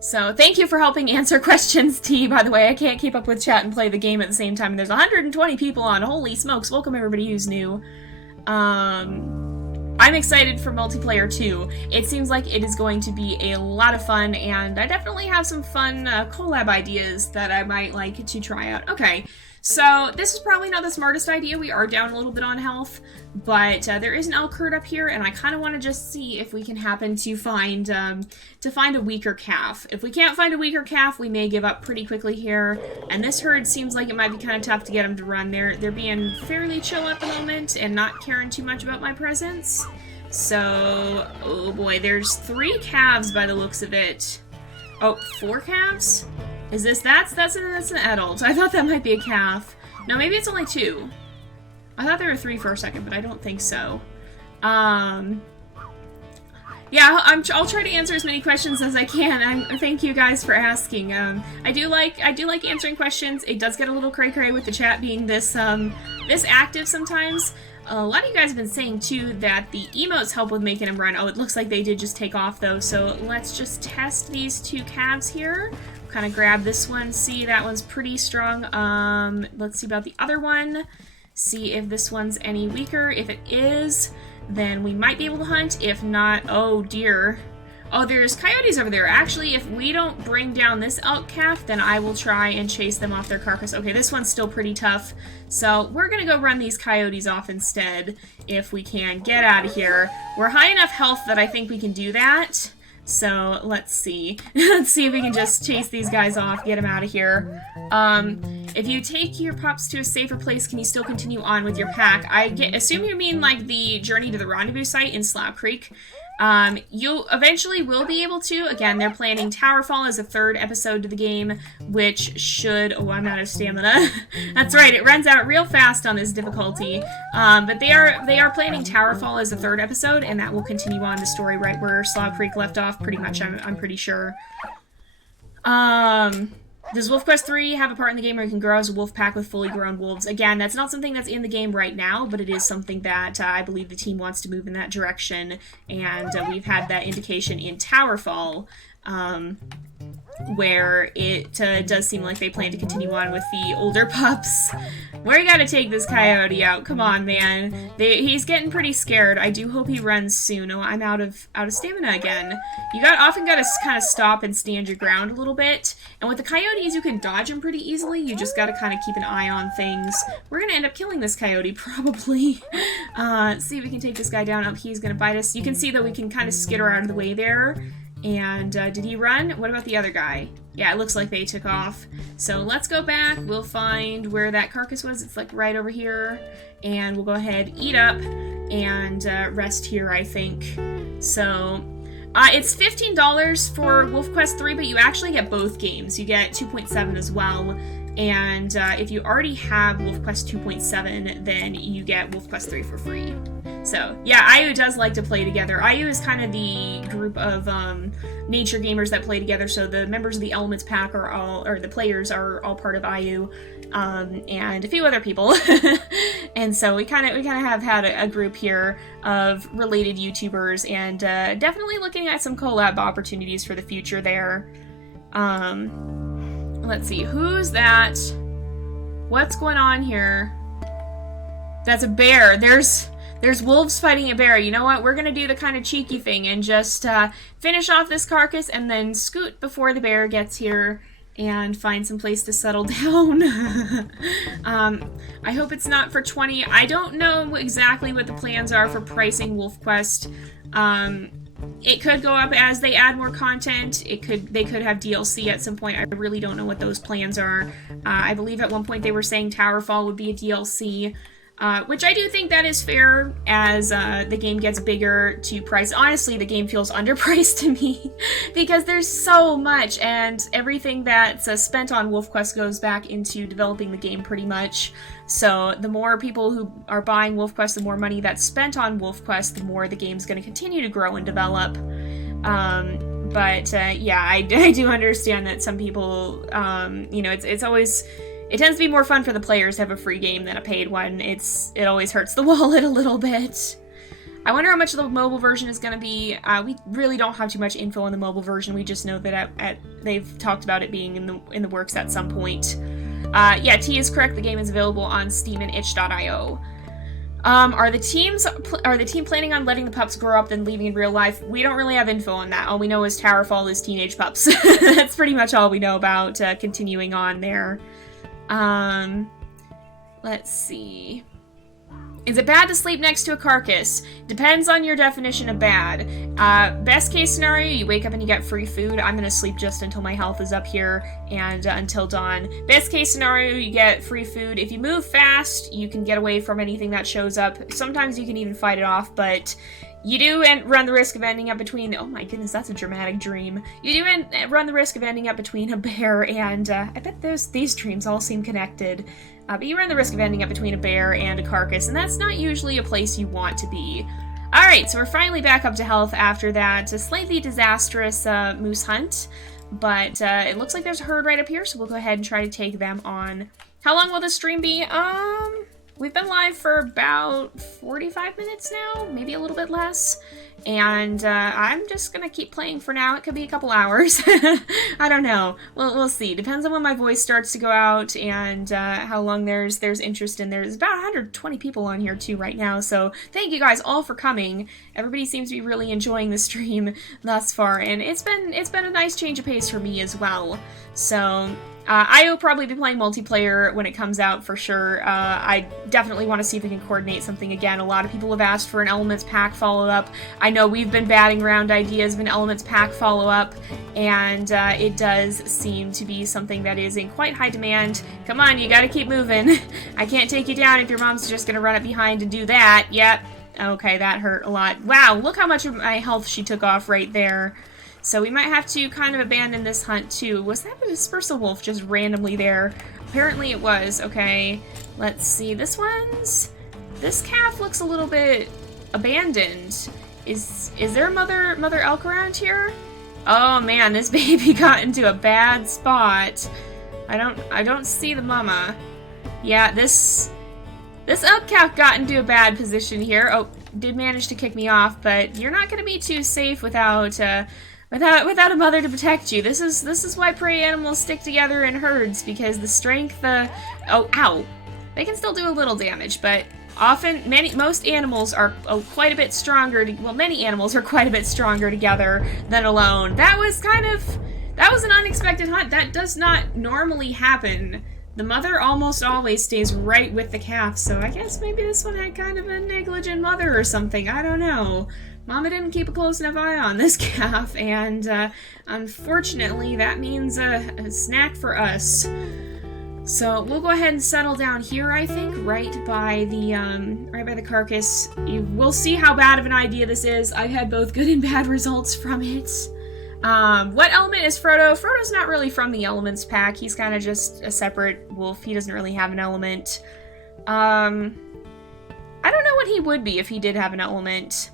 So thank you for helping answer questions, T. By the way, I can't keep up with chat and play the game at the same time, and there's 120 people on. Holy smokes! Welcome everybody who's new. I'm excited for multiplayer too. It seems like it is going to be a lot of fun, and I definitely have some fun collab ideas that I might like to try out. Okay, so this is probably not the smartest idea. We are down a little bit on health, but there is an elk herd up here, and I kind of want to just see if we can happen to find a weaker calf. If we can't find a weaker calf, we may give up pretty quickly here. And this herd seems like it might be kind of tough to get them to run. They're being fairly chill at the moment and not caring too much about my presence. So, oh boy, there's 3 calves by the looks of it. Oh, 4 calves? Is this, that's an adult. I thought that might be a calf. No, maybe it's only 2. I thought there were 3 for a second, but I don't think so. Yeah, I'll try to answer as many questions as I can. Thank you guys for asking. I do like answering questions. It does get a little cray-cray with the chat being this active sometimes. A lot of you guys have been saying, too, that the emotes help with making them run. Oh, it looks like they did just take off, though, so let's just test these 2 calves here. Kind of grab this one. See, that one's pretty strong. Let's see about the other one. See if this one's any weaker. If it is, then we might be able to hunt. If not, oh, dear. Oh, there's coyotes over there. Actually, if we don't bring down this elk calf, then I will try and chase them off their carcass. Okay, this one's still pretty tough. So we're going to go run these coyotes off instead, if we can. Get out of here. We're high enough health that I think we can do that. So let's see. Let's see if we can just chase these guys off, get them out of here. If you take your pups to a safer place, can you still continue on with your pack? Assume you mean like the journey to the rendezvous site in Slab Creek. You eventually will be able to. Again, they're planning Towerfall as a 3rd episode to the game, which should... Oh, I'm out of stamina. That's right, it runs out real fast on this difficulty. But they are planning Towerfall as a 3rd episode, and that will continue on the story right where Slab Creek left off, pretty much, I'm pretty sure. Does WolfQuest 3 have a part in the game where you can grow as a wolf pack with fully grown wolves? Again, that's not something that's in the game right now, but it is something that I believe the team wants to move in that direction, and we've had that indication in Towerfall, where it does seem like they plan to continue on with the older pups. We gotta take this coyote out. Come on, man. He's getting pretty scared. I do hope he runs soon. Oh, I'm out of stamina again. You often gotta kind of stop and stand your ground a little bit. And with the coyotes, you can dodge them pretty easily. You just gotta kind of keep an eye on things. We're gonna end up killing this coyote, probably. Let's see if we can take this guy down. Oh, he's gonna bite us. You can see that we can kind of skitter out of the way there. And did he run? What about the other guy? Yeah, it looks like they took off. So let's go back. We'll find where that carcass was. It's like right over here. And we'll go ahead, eat up, and rest here, I think. So it's $15 for WolfQuest 3, but you actually get both games. You get 2.7 as well. And if you already have WolfQuest 2.7, then you get WolfQuest 3 for free. So, yeah, IU does like to play together. IU is kind of the group of nature gamers that play together, so the members of the Elements Pack are all, or the players are all part of IU, and a few other people. And so we kind of have had a group here of related YouTubers, and definitely looking at some collab opportunities for the future there. Let's see, who's that? What's going on here? That's a bear. There's wolves fighting a bear. You know what? We're gonna do the kind of cheeky thing and just finish off this carcass and then scoot before the bear gets here and find some place to settle down. I hope it's not for 20. I don't know exactly what the plans are for pricing WolfQuest. It could go up as they add more content. They could have DLC at some point. I really don't know what those plans are. I believe at one point they were saying Towerfall would be a DLC. Which I do think that is fair as the game gets bigger to price. Honestly, the game feels underpriced to me because there's so much, and everything that's spent on WolfQuest goes back into developing the game pretty much. So the more people who are buying WolfQuest, the more money that's spent on WolfQuest, the more the game's going to continue to grow and develop. Yeah, I do understand that some people, you know, it's always... It tends to be more fun for the players to have a free game than a paid one. It always hurts the wallet a little bit. I wonder how much the mobile version is going to be. We really don't have too much info on the mobile version. We just know that they've talked about it being in the works at some point. Yeah, T is correct. The game is available on Steam and itch.io. Are the team planning on letting the pups grow up then leaving in real life? We don't really have info on that. All we know is Towerfall is teenage pups. That's pretty much all we know about continuing on there. Let's see. Is it bad to sleep next to a carcass? Depends on your definition of bad. Best case scenario, you wake up and you get free food. I'm gonna sleep just until my health is up here and until dawn. Best case scenario, you get free food. If you move fast, you can get away from anything that shows up. Sometimes you can even fight it off, but you do run the risk of ending up between... Oh my goodness, that's a dramatic dream. You do run the risk of ending up between a bear and... I bet these dreams all seem connected. But you run the risk of ending up between a bear and a carcass, and that's not usually a place you want to be. Alright, so we're finally back up to health after that slightly disastrous moose hunt. But it looks like there's a herd right up here, so we'll go ahead and try to take them on. How long will this stream be? We've been live for about 45 minutes now, maybe a little bit less, and I'm just gonna keep playing for now. It could be a couple hours. I don't know. We'll see. Depends on when my voice starts to go out and how long there's interest in there. There's about 120 people on here too right now, so thank you guys all for coming. Everybody seems to be really enjoying the stream thus far, and it's been a nice change of pace for me as well. So I will probably be playing multiplayer when it comes out for sure. I definitely want to see if we can coordinate something again. A lot of people have asked for an Elements Pack follow-up. I know we've been batting around ideas of an Elements Pack follow-up, and it does seem to be something that is in quite high demand. Come on, you gotta keep moving. I can't take you down if your mom's just gonna run up behind and do that. Yep. Okay, that hurt a lot. Wow, look how much of my health she took off right there. So we might have to kind of abandon this hunt too. Was that a dispersal wolf just randomly there? Apparently it was. Okay, let's see. This calf looks a little bit abandoned. Is there a mother elk around here? Oh man, this baby got into a bad spot. I don't see the mama. Yeah, this elk calf got into a bad position here. Oh, did manage to kick me off, but you're not gonna be too safe without a mother to protect you. This is why prey animals stick together in herds, because the strength, oh, ow. They can still do a little damage, but often, most animals are quite a bit stronger, many animals are quite a bit stronger together than alone. That was an unexpected hunt. That does not normally happen. The mother almost always stays right with the calf, so I guess maybe this one had kind of a negligent mother or something. I don't know. Mama didn't keep a close enough eye on this calf, and unfortunately that means a snack for us. So we'll go ahead and settle down here, I think, right by the carcass. We'll see how bad of an idea this is. I've had both good and bad results from it. What element is Frodo? Frodo's not really from the elements pack. He's kind of just a separate wolf. He doesn't really have an element. I don't know what he would be if he did have an element.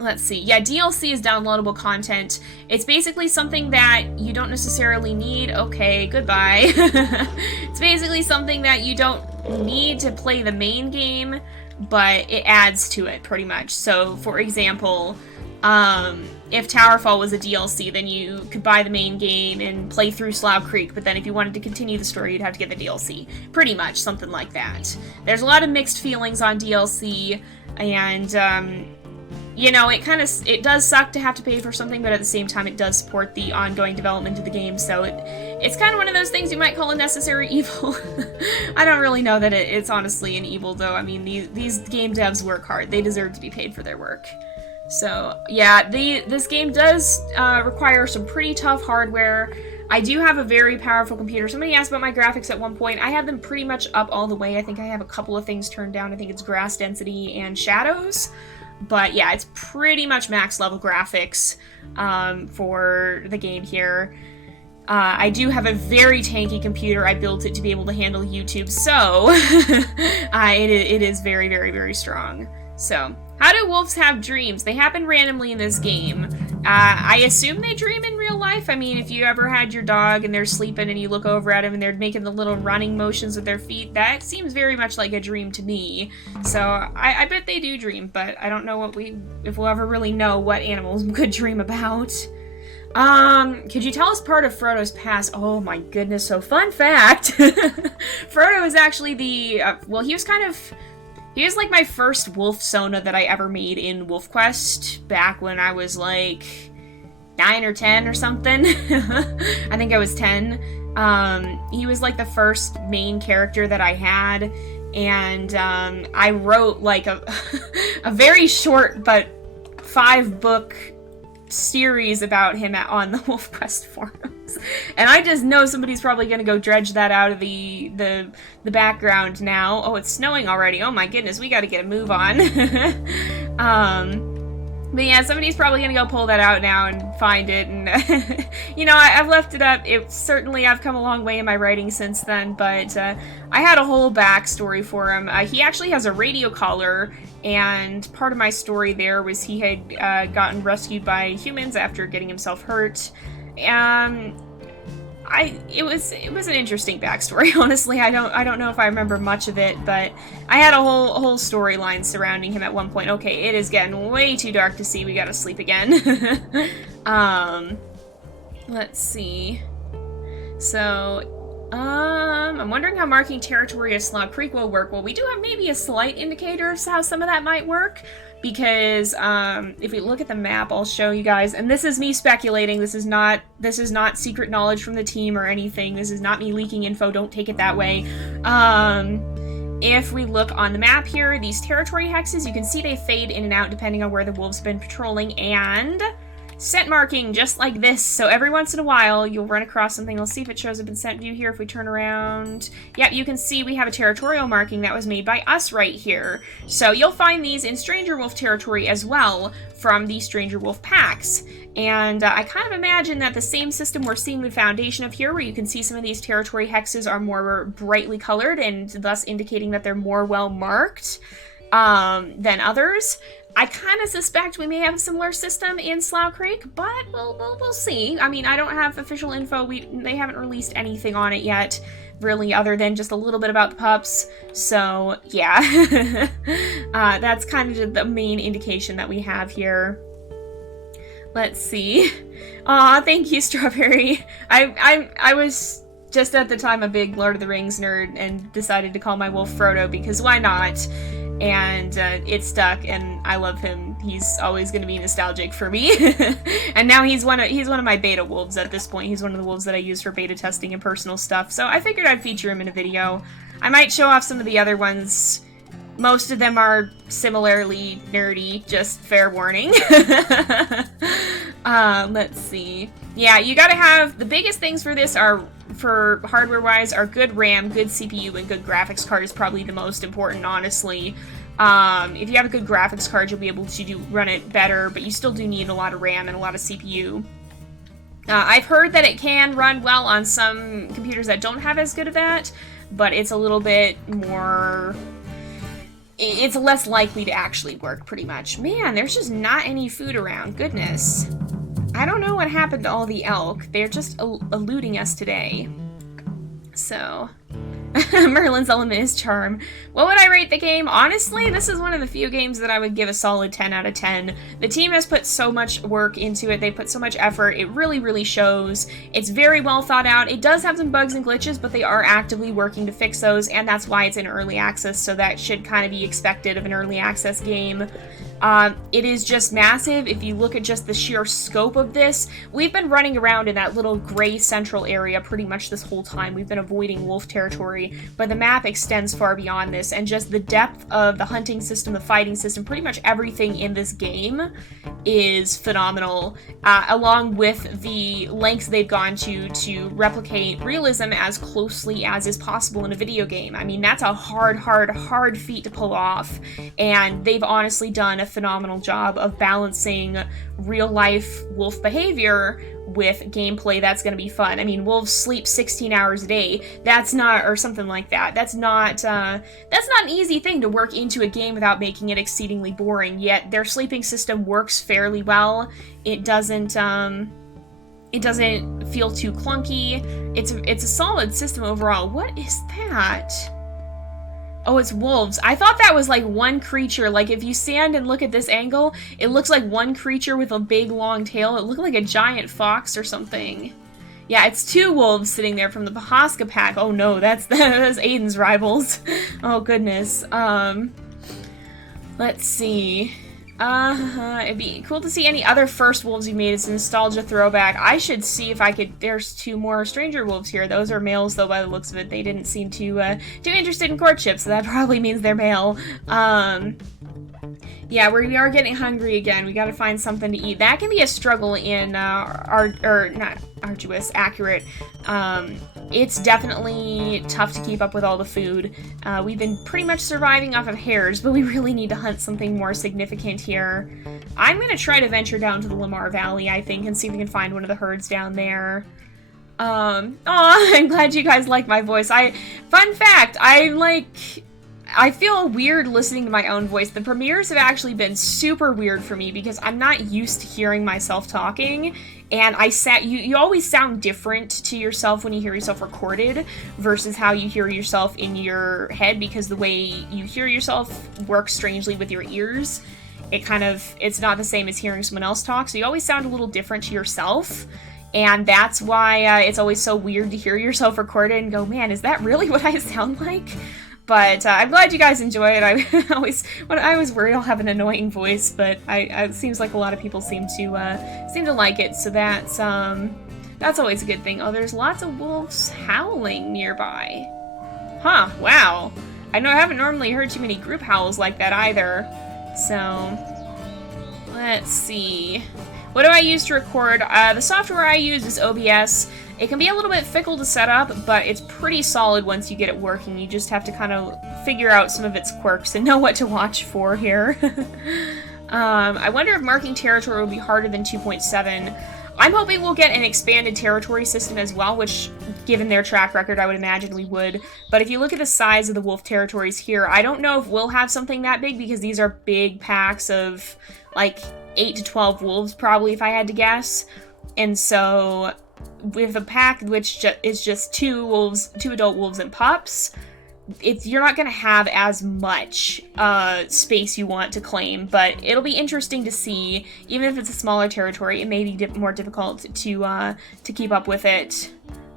Let's see. Yeah, DLC is downloadable content. It's basically something that you don't necessarily need. Okay, goodbye. It's basically something that you don't need to play the main game, but it adds to it, pretty much. So, for example, if Towerfall was a DLC, then you could buy the main game and play through Slough Creek, but then if you wanted to continue the story, you'd have to get the DLC. Pretty much, something like that. There's a lot of mixed feelings on DLC, and, you know, it does suck to have to pay for something, but at the same time it does support the ongoing development of the game, so it's kind of one of those things you might call a necessary evil. I don't really know that it's honestly an evil, though. I mean, these game devs work hard. They deserve to be paid for their work. So, yeah, this game does require some pretty tough hardware. I do have a very powerful computer. Somebody asked about my graphics at one point. I have them pretty much up all the way. I think I have a couple of things turned down. I think it's grass density and shadows. But yeah, it's pretty much max level graphics for the game here. I do have a very tanky computer. I built it to be able to handle YouTube, so it is very, very, very strong. So, how do wolves have dreams? They happen randomly in this game. I assume they dream in real life. I mean, if you ever had your dog and they're sleeping and you look over at them and they're making the little running motions with their feet, that seems very much like a dream to me. So, I bet they do dream, but I don't know if we'll ever really know what animals could dream about. Could you tell us part of Frodo's past? Oh my goodness, so fun fact! Frodo is actually well, he was like my first wolf Sona that I ever made in WolfQuest back when I was like 9 or 10 or something. I think I was 10. He was like the first main character that I had, and I wrote like a very short but 5-book series about him on the WolfQuest forums. And I just know somebody's probably gonna go dredge that out of the background now. Oh, it's snowing already. Oh my goodness, we gotta get a move on. But yeah, somebody's probably gonna go pull that out now and find it, and you know, I've left it up. I've come a long way in my writing since then, but I had a whole backstory for him. He actually has a radio collar, and part of my story there was he had gotten rescued by humans after getting himself hurt. It was an interesting backstory, honestly. I don't know if I remember much of it, but I had a whole storyline surrounding him at one point. Okay, it is getting way too dark to see. We gotta sleep again. Let's see. So, I'm wondering how marking territory as Slough Creek will work. Well, we do have maybe a slight indicator of how some of that might work, because if we look at the map, I'll show you guys, and this is me speculating. This is not secret knowledge from the team or anything. This is not me leaking info. Don't take it that way. If we look on the map here, these territory hexes, you can see they fade in and out depending on where the wolves have been patrolling, and scent marking, just like this. So every once in a while, you'll run across something. Let's see if it shows up in scent view here if we turn around. Yep, you can see we have a territorial marking that was made by us right here. So you'll find these in Stranger Wolf territory as well from the Stranger Wolf packs. And I kind of imagine that the same system we're seeing the foundation of here, where you can see some of these territory hexes are more brightly colored and thus indicating that they're more well marked than others. I kind of suspect we may have a similar system in Slough Creek, but we'll see. I mean, I don't have official info. They haven't released anything on it yet, really, other than just a little bit about the pups. So, yeah. That's kind of the main indication that we have here. Let's see. Aw, thank you, Strawberry. I was just at the time a big Lord of the Rings nerd and decided to call my wolf Frodo because why not? And it stuck, and I love him. He's always going to be nostalgic for me. And now he's one of my beta wolves at this point. He's one of the wolves that I use for beta testing and personal stuff. So I figured I'd feature him in a video. I might show off some of the other ones. Most of them are similarly nerdy, just fair warning. Let's see. Yeah, you gotta have, the biggest things for this are, for hardware-wise, are good RAM, good CPU, and good graphics card is probably the most important, honestly. If you have a good graphics card, you'll be able to run it better, but you still do need a lot of RAM and a lot of CPU. I've heard that it can run well on some computers that don't have as good of that, but it's a little bit more... It's less likely to actually work, pretty much. Man, there's just not any food around. Goodness. I don't know what happened to all the elk. They're just eluding us today. So... Merlin's element is charm. What would I rate the game? Honestly, this is one of the few games that I would give a solid 10 out of 10. The team has put so much work into it. They put so much effort. It really, really shows. It's very well thought out. It does have some bugs and glitches, but they are actively working to fix those, and that's why it's in early access, so that should kind of be expected of an early access game. It is just massive. If you look at just the sheer scope of this, we've been running around in that little gray central area pretty much this whole time. We've been avoiding wolf territory, but the map extends far beyond this, and just the depth of the hunting system, the fighting system, pretty much everything in this game is phenomenal, along with the lengths they've gone to replicate realism as closely as is possible in a video game. I mean, that's a hard feat to pull off, and they've honestly done a phenomenal job of balancing real-life wolf behavior with gameplay that's going to be fun. I mean, wolves sleep 16 hours a day. That's not, or something like that. That's not an easy thing to work into a game without making it exceedingly boring, yet their sleeping system works fairly well. It doesn't feel too clunky. It's a solid system overall. What is that? Oh, it's wolves. I thought that was like one creature. Like, if you stand and look at this angle, it looks like one creature with a big long tail. It looked like a giant fox or something. Yeah, it's two wolves sitting there from the Pahaska pack. Oh no, that's Aiden's rivals. Oh goodness. Let's see. It'd be cool to see any other first wolves you made. It's a nostalgia throwback. I should see if I could... There's two more stranger wolves here. Those are males, though, by the looks of it. They didn't seem too interested in courtship, so that probably means they're male. Yeah, we are getting hungry again. We gotta find something to eat. That can be a struggle in, not arduous, accurate. It's definitely tough to keep up with all the food. We've been pretty much surviving off of hares, but we really need to hunt something more significant here. I'm gonna try to venture down to the Lamar Valley, I think, and see if we can find one of the herds down there. I'm glad you guys like my voice. Fun fact, I feel weird listening to my own voice. The premieres have actually been super weird for me because I'm not used to hearing myself talking, and you always sound different to yourself when you hear yourself recorded versus how you hear yourself in your head, because the way you hear yourself works strangely with your ears. It's not the same as hearing someone else talk, so you always sound a little different to yourself. And that's why it's always so weird to hear yourself recorded and go, man, is that really what I sound like? But I'm glad you guys enjoy it. I was worried I'll have an annoying voice, but it seems like a lot of people seem to like it. So that's always a good thing. Oh, there's lots of wolves howling nearby. Huh? Wow. I haven't normally heard too many group howls like that either. So let's see. What do I use to record? The software I use is OBS. It can be a little bit fickle to set up, but it's pretty solid once you get it working. You just have to kind of figure out some of its quirks and know what to watch for here. I wonder if marking territory will be harder than 2.7. I'm hoping we'll get an expanded territory system as well, which, given their track record, I would imagine we would. But if you look at the size of the wolf territories here, I don't know if we'll have something that big, because these are big packs of, like, 8 to 12 wolves, probably, if I had to guess. And so, with a pack which is just two adult wolves and pups, you're not going to have as much space you want to claim, but it'll be interesting to see. Even if it's a smaller territory, it may be more difficult to keep up with it.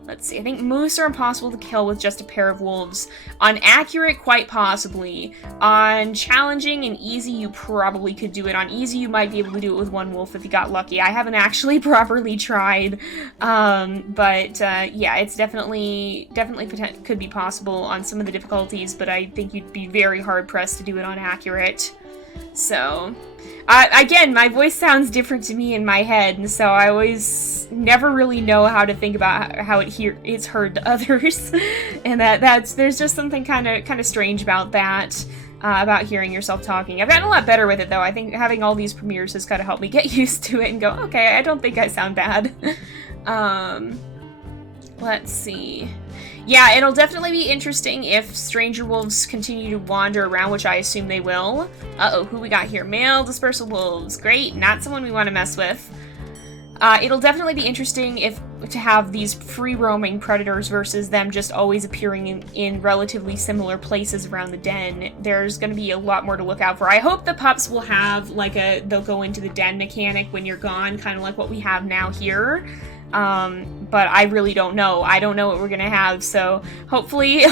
Let's see, I think moose are impossible to kill with just a pair of wolves. On accurate, quite possibly. On challenging and easy, you probably could do it. On easy, you might be able to do it with one wolf if you got lucky. I haven't actually properly tried, but yeah, it's definitely could be possible on some of the difficulties, but I think you'd be very hard-pressed to do it on accurate. So, again, my voice sounds different to me in my head, and so I always never really know how to think about how it's heard to others, and there's just something kind of strange about that, about hearing yourself talking. I've gotten a lot better with it, though. I think having all these premieres has kind of helped me get used to it and go, okay, I don't think I sound bad. Let's see. Yeah, it'll definitely be interesting if stranger wolves continue to wander around, which I assume they will. Uh-oh, who we got here? Male dispersal wolves. Great, not someone we want to mess with. It'll definitely be interesting to have these free-roaming predators versus them just always appearing in relatively similar places around the den. There's going to be a lot more to look out for. I hope the pups will have, like, they'll go into the den mechanic when you're gone, kind of like what we have now here. But I really don't know. I don't know what we're gonna have, so hopefully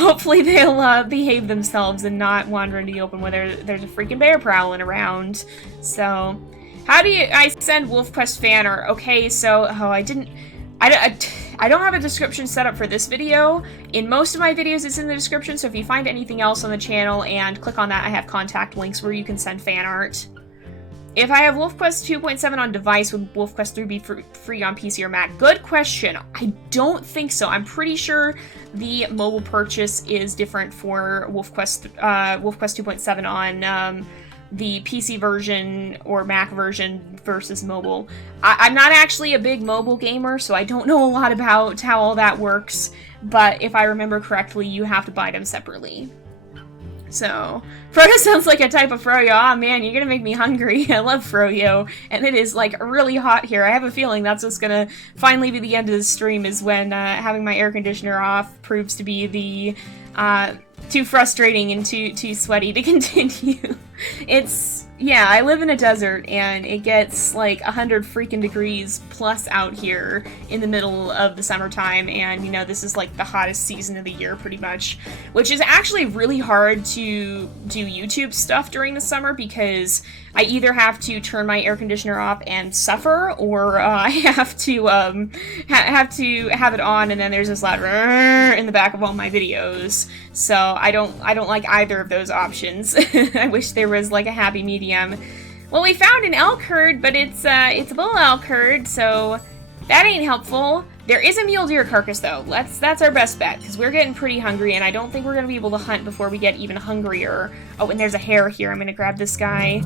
they'll behave themselves and not wander into the open where there's a freaking bear prowling around. So, how do I send WolfQuest fan art? Okay, so, I don't have a description set up for this video. In most of my videos, it's in the description, so if you find anything else on the channel and click on that, I have contact links where you can send fan art. If I have WolfQuest 2.7 on device, would WolfQuest 3 be free on PC or Mac? Good question. I don't think so. I'm pretty sure the mobile purchase is different for WolfQuest 2.7 on the PC version or Mac version versus mobile. I'm not actually a big mobile gamer, so I don't know a lot about how all that works, but if I remember correctly, you have to buy them separately. So, Frodo sounds like a type of froyo. Aw, man, you're gonna make me hungry. I love froyo, and it is, like, really hot here. I have a feeling that's what's gonna finally be the end of the stream, is when having my air conditioner off proves to be the, too frustrating and too sweaty to continue. Yeah, I live in a desert, and it gets, like, 100 freaking degrees plus out here in the middle of the summertime, and, you know, this is, like, the hottest season of the year, pretty much, which is actually really hard to do YouTube stuff during the summer, because I either have to turn my air conditioner off and suffer, or I have to have it on, and then there's this loud rrrr in the back of all my videos. So I don't like either of those options. I wish there was like a happy medium. Well, we found an elk herd, but it's a bull elk herd, so that ain't helpful. There is a mule deer carcass though. That's our best bet, because we're getting pretty hungry, and I don't think we're gonna be able to hunt before we get even hungrier. Oh, and there's a hare here. I'm gonna grab this guy.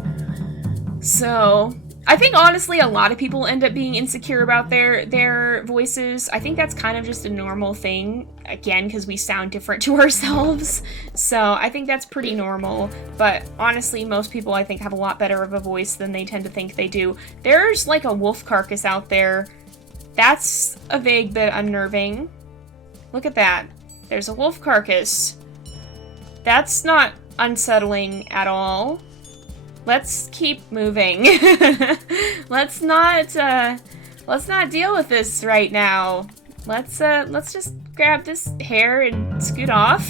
So, I think honestly a lot of people end up being insecure about their voices. I think that's kind of just a normal thing, again, because we sound different to ourselves. So, I think that's pretty normal, but honestly, most people I think have a lot better of a voice than they tend to think they do. There's like a wolf carcass out there. That's a vague bit unnerving. Look at that. There's a wolf carcass. That's not unsettling at all. Let's keep moving. Let's not deal with this right now. Let's just grab this hare and scoot off.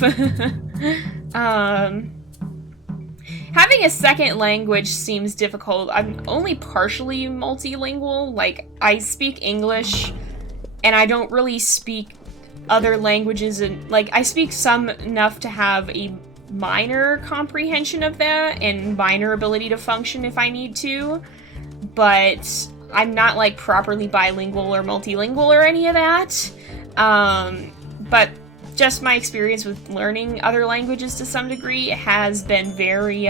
Having a second language seems difficult. I'm only partially multilingual. Like, I speak English, and I don't really speak other languages, and like, I speak some enough to have a minor comprehension of that and minor ability to function if I need to, but I'm not like properly bilingual or multilingual or any of that. But just my experience with learning other languages to some degree has been very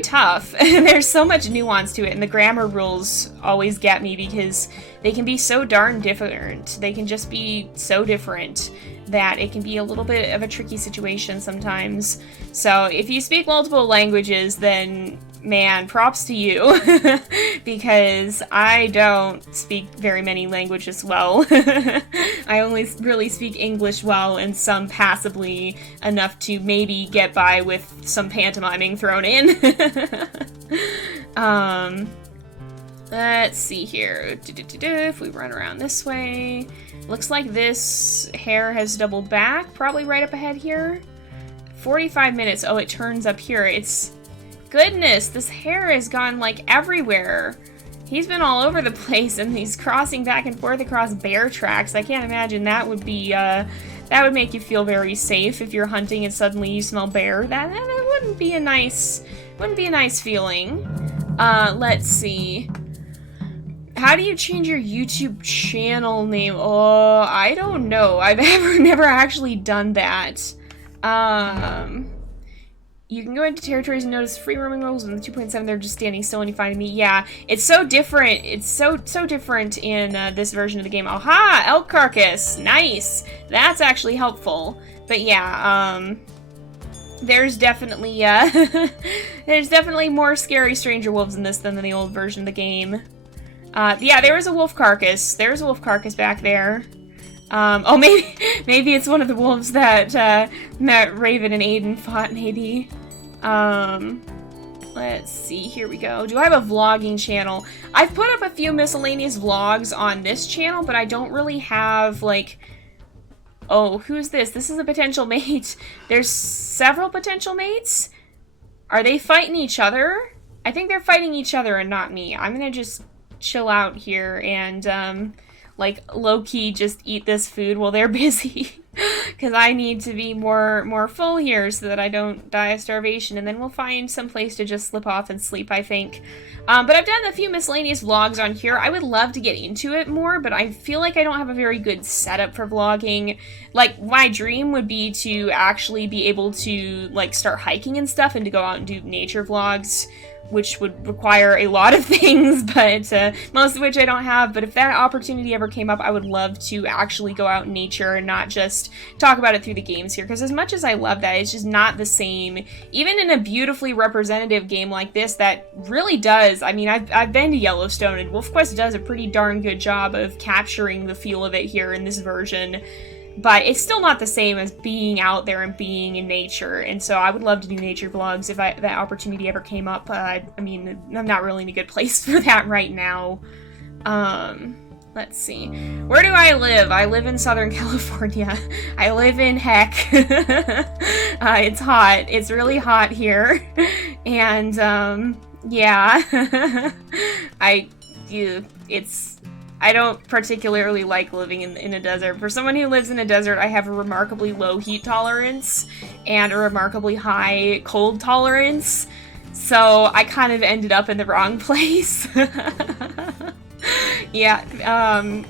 tough. There's so much nuance to it, and the grammar rules always get me because they can be so darn different. They can just be so different that it can be a little bit of a tricky situation sometimes. So if you speak multiple languages, then man, props to you, because I don't speak very many languages well. I only really speak English well, and some passably enough to maybe get by with some pantomiming thrown in. Let's see here. If we run around this way, looks like this hare has doubled back, probably right up ahead here. 45 minutes. Oh, it turns up here. It's... Goodness, this hare has gone, like, everywhere. He's been all over the place, and he's crossing back and forth across bear tracks. I can't imagine that would be, that would make you feel very safe if you're hunting and suddenly you smell bear. That wouldn't be a nice feeling. Let's see. How do you change your YouTube channel name? Oh, I don't know. I've never actually done that. You can go into territories and notice free roaming wolves, and the 2.7 they're just standing still and you find me. Yeah, it's so different. It's so different in this version of the game. Aha! Elk carcass! Nice! That's actually helpful. But yeah, there's definitely, there's definitely more scary stranger wolves in this than in the old version of the game. Yeah, there was a wolf carcass. There's a wolf carcass back there. Oh, maybe it's one of the wolves that, that Raven and Aiden fought, maybe. Let's see, here we go. Do I have a vlogging channel? I've put up a few miscellaneous vlogs on this channel, but I don't really have, like... Oh, who's this? This is a potential mate. There's several potential mates? Are they fighting each other? I think they're fighting each other and not me. I'm gonna just chill out here and, like, low-key just eat this food while they're busy. Because I need to be more full here so that I don't die of starvation, and then we'll find some place to just slip off and sleep, I think. But I've done a few miscellaneous vlogs on here. I would love to get into it more, but I feel like I don't have a very good setup for vlogging. Like, my dream would be to actually be able to, like, start hiking and stuff and to go out and do nature vlogs, which would require a lot of things, but most of which I don't have. But if that opportunity ever came up, I would love to actually go out in nature and not just talk about it through the games here, because as much as I love that, it's just not the same. Even in a beautifully representative game like this that really does, I mean, I've been to Yellowstone, and WolfQuest does a pretty darn good job of capturing the feel of it here in this version. But it's still not the same as being out there and being in nature, and so I would love to do nature vlogs if that opportunity ever came up. I mean, I'm not really in a good place for that right now. Let's see. Where do I live? I live in Southern California. I live in heck. It's hot. It's really hot here. And, yeah. I don't particularly like living in a desert. For someone who lives in a desert, I have a remarkably low heat tolerance and a remarkably high cold tolerance, so I kind of ended up in the wrong place. Yeah, I'm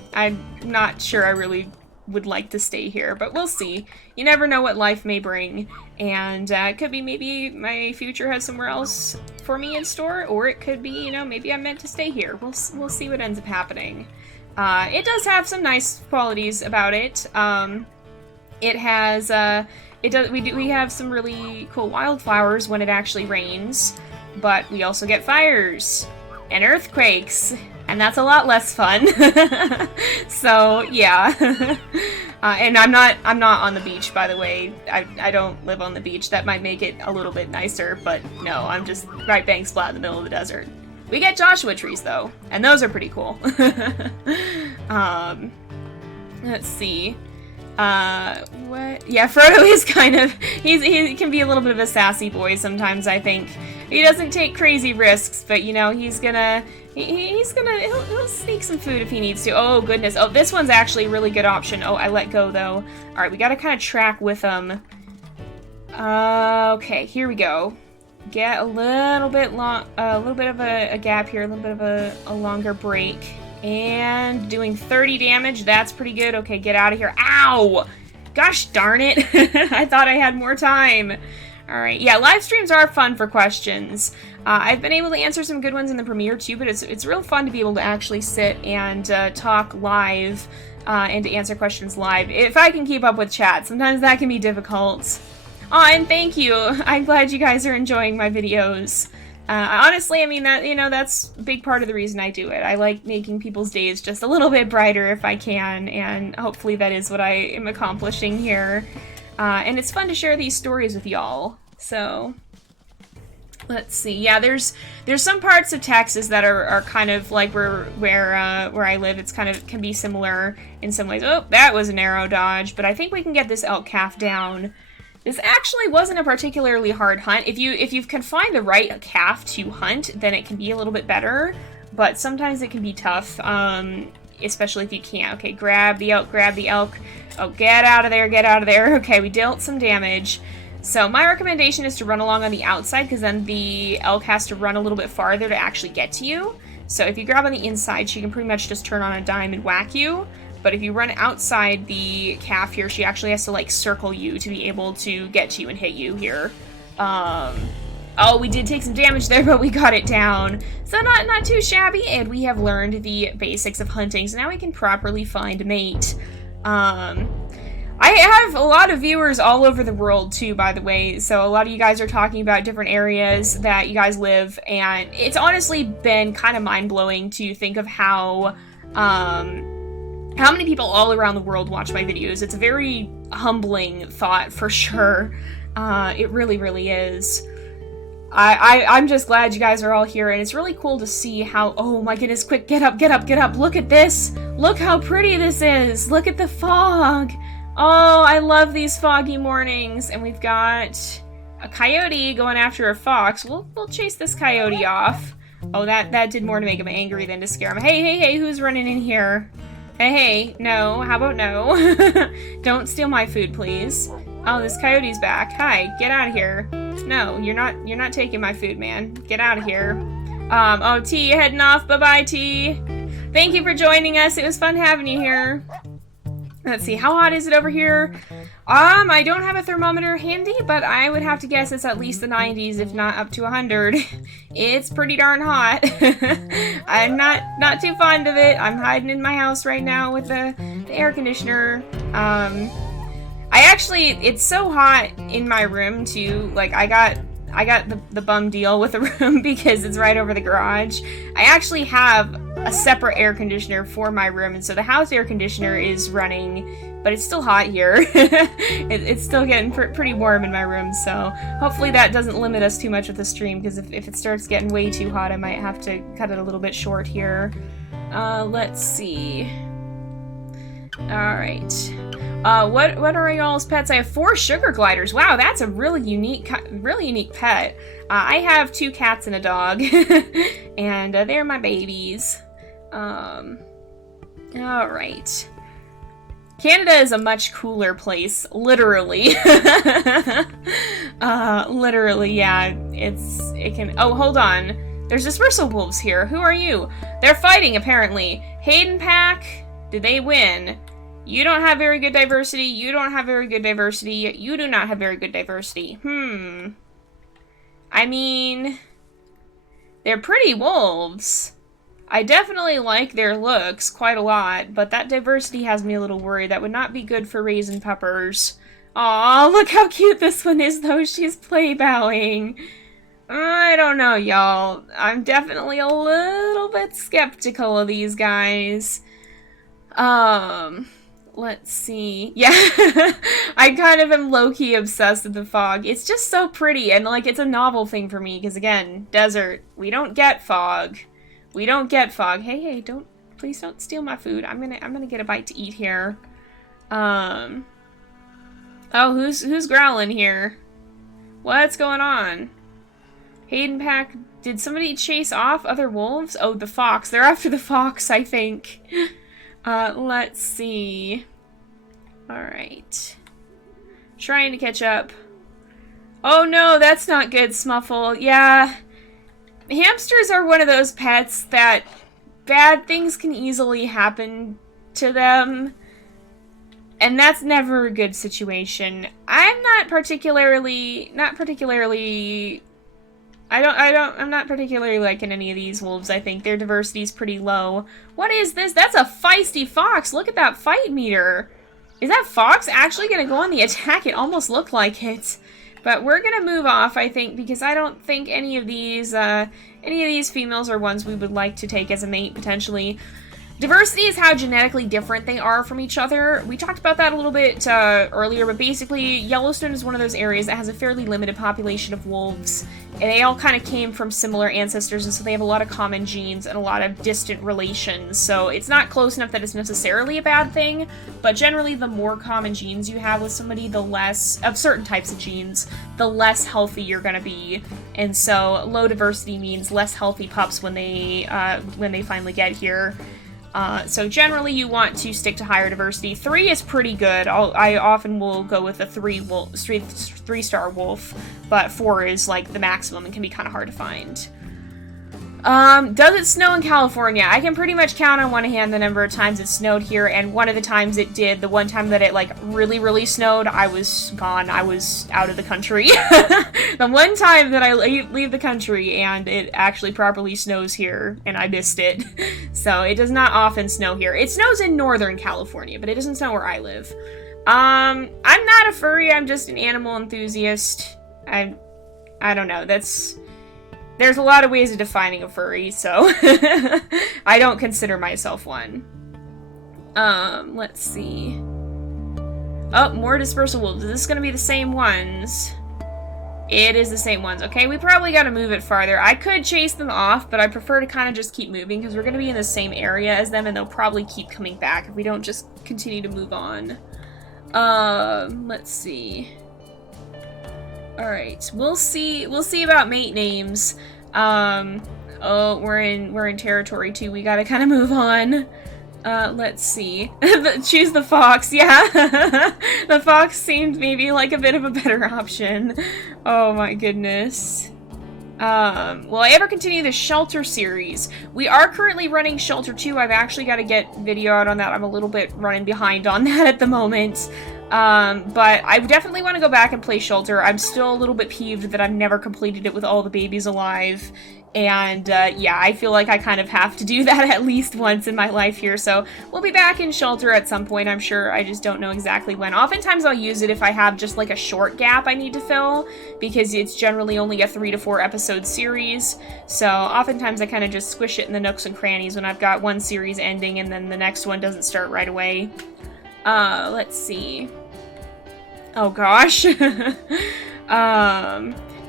not sure I really would like to stay here, but we'll see. You never know what life may bring, and it could be maybe my future has somewhere else for me in store, or it could be, you know, maybe I'm meant to stay here. We'll see what ends up happening. It does have some nice qualities about it. It has, we have some really cool wildflowers when it actually rains, but we also get fires and earthquakes, and that's a lot less fun. So, yeah. And I'm not on the beach, by the way. I don't live on the beach. That might make it a little bit nicer, but no, I'm just right bang splat in the middle of the desert. We get Joshua trees, though, and those are pretty cool. Let's see. What? Yeah, Frodo is kind of, he can be a little bit of a sassy boy sometimes, I think. He doesn't take crazy risks, but, you know, he'll sneak some food if he needs to. Oh, goodness. Oh, this one's actually a really good option. Oh, I let go, though. Alright, we gotta kind of track with him. Okay, here we go. Get a little bit of a gap here, a little bit of a longer break. And doing 30 damage, that's pretty good. Okay, get out of here. Ow! Gosh darn it. I thought I had more time. Alright, yeah, live streams are fun for questions. I've been able to answer some good ones in the premiere too, but it's real fun to be able to actually sit and talk live and to answer questions live. If I can keep up with chat, sometimes that can be difficult. Oh, and thank you. I'm glad you guys are enjoying my videos. Honestly, I mean, that's a big part of the reason I do it. I like making people's days just a little bit brighter if I can, and hopefully that is what I am accomplishing here. And it's fun to share these stories with y'all. So, let's see. Yeah, there's some parts of Texas that are kind of like where I live. It's kind of can be similar in some ways. Oh, that was a narrow dodge, but I think we can get this elk calf down. This actually wasn't a particularly hard hunt. If you can find the right calf to hunt, then it can be a little bit better, but sometimes it can be tough, especially if you can't. Okay, grab the elk, grab the elk. Oh, get out of there, get out of there. Okay, we dealt some damage. So my recommendation is to run along on the outside, because then the elk has to run a little bit farther to actually get to you. So if you grab on the inside, she can pretty much just turn on a dime and whack you. But if you run outside the calf here, she actually has to, like, circle you to be able to get to you and hit you here. Oh, we did take some damage there, but we got it down. So not too shabby, and we have learned the basics of hunting, so now we can properly find a mate. I have a lot of viewers all over the world, too, by the way, so a lot of you guys are talking about different areas that you guys live, and it's honestly been kind of mind-blowing to think of how many people all around the world watch my videos. It's a very humbling thought, for sure. It really, really is. I'm just glad you guys are all here, and it's really cool to see how, oh my goodness, quick, get up, get up, get up, look at this! Look how pretty this is! Look at the fog! Oh, I love these foggy mornings, and we've got a coyote going after a fox. We'll chase this coyote off. Oh, that did more to make him angry than to scare him. Hey, hey, hey, who's running in here? Hey, hey, no, how about no? Don't steal my food, please. Oh, this coyote's back. Hi, get out of here. No, you're not taking my food, man. Get out of here. Oh, T, heading off. Bye-bye, T. Thank you for joining us. It was fun having you here. Let's see, how hot is it over here? I don't have a thermometer handy, but I would have to guess it's at least the 90s, if not up to 100. It's pretty darn hot. I'm not too fond of it. I'm hiding in my house right now with the air conditioner. It's so hot in my room too. Like, I got the bum deal with the room because it's right over the garage. I actually have a separate air conditioner for my room, and so the house air conditioner is running, but it's still hot here. It's still getting pretty warm in my room, so hopefully that doesn't limit us too much with the stream, because if it starts getting way too hot, I might have to cut it a little bit short here. Let's see. Alright. What are y'all's pets? I have 4 sugar gliders. Wow, that's a really unique pet. I have 2 cats and a dog, and they're my babies. Alright. Canada is a much cooler place, literally. Literally, yeah. It can. Oh, hold on. There's dispersal wolves here. Who are you? They're fighting, apparently. Hayden Pack. Did they win? You don't have very good diversity. You don't have very good diversity. You do not have very good diversity. I mean, they're pretty wolves. I definitely like their looks quite a lot, but that diversity has me a little worried. That would not be good for raisin puppers. Aw, look how cute this one is, though. She's play bowing. I don't know, y'all. I'm definitely a little bit skeptical of these guys. Let's see. Yeah, I kind of am low-key obsessed with the fog. It's just so pretty, and, like, it's a novel thing for me, because, again, desert. We don't get fog. We don't get fog. Hey, please don't steal my food. I'm gonna get a bite to eat here. Oh, who's growling here? What's going on? Hayden Pack, did somebody chase off other wolves? Oh, the fox. They're after the fox, I think. Let's see. Alright. Trying to catch up. Oh no, that's not good, Smuffle. Yeah. Hamsters are one of those pets that bad things can easily happen to them. And that's never a good situation. I'm not particularly liking any of these wolves, I think. Their diversity is pretty low. What is this? That's a feisty fox! Look at that fight meter! Is that fox actually gonna go on the attack? It almost looked like it. But we're gonna move off, I think, because I don't think any of these females are ones we would like to take as a mate, potentially. Diversity is how genetically different they are from each other. We talked about that a little bit earlier, but basically Yellowstone is one of those areas that has a fairly limited population of wolves, and they all kind of came from similar ancestors, and so they have a lot of common genes and a lot of distant relations. So it's not close enough that it's necessarily a bad thing, but generally the more common genes you have with somebody, the less, of certain types of genes, the less healthy you're gonna be. And so low diversity means less healthy pups when they finally get here. So generally you want to stick to higher diversity. 3 is pretty good. I often will go with a 3-star wolf, but 4 is like the maximum and can be kind of hard to find. Does it snow in California? I can pretty much count on one hand the number of times it snowed here, and one of the times it did, the one time that it, like, really, really snowed, I was gone. I was out of the country. The one time that I leave the country and it actually properly snows here, and I missed it. So, it does not often snow here. It snows in Northern California, but it doesn't snow where I live. I'm not a furry, I'm just an animal enthusiast. I don't know, there's a lot of ways of defining a furry, so I don't consider myself one. Let's see. Oh, more dispersal wolves. Is this gonna be the same ones? It is the same ones. Okay, we probably gotta move it farther. I could chase them off, but I prefer to kind of just keep moving because we're gonna be in the same area as them and they'll probably keep coming back if we don't just continue to move on. Let's see. Alright, we'll see about mate names. Oh, we're in territory 2, we gotta kind of move on. Let's see. Choose the fox, yeah. The fox seemed maybe like a bit of a better option. Oh my goodness. Will I ever continue the Shelter series? We are currently running Shelter 2, I've actually got to get video out on that, I'm a little bit running behind on that at the moment. But I definitely want to go back and play Shelter. I'm still a little bit peeved that I've never completed it with all the babies alive. And, yeah, I feel like I kind of have to do that at least once in my life here. So we'll be back in Shelter at some point, I'm sure. I just don't know exactly when. Oftentimes I'll use it if I have just like a short gap I need to fill, because it's generally only a 3 to 4 episode series. So oftentimes I kind of just squish it in the nooks and crannies when I've got one series ending and then the next one doesn't start right away. Let's see. Oh gosh.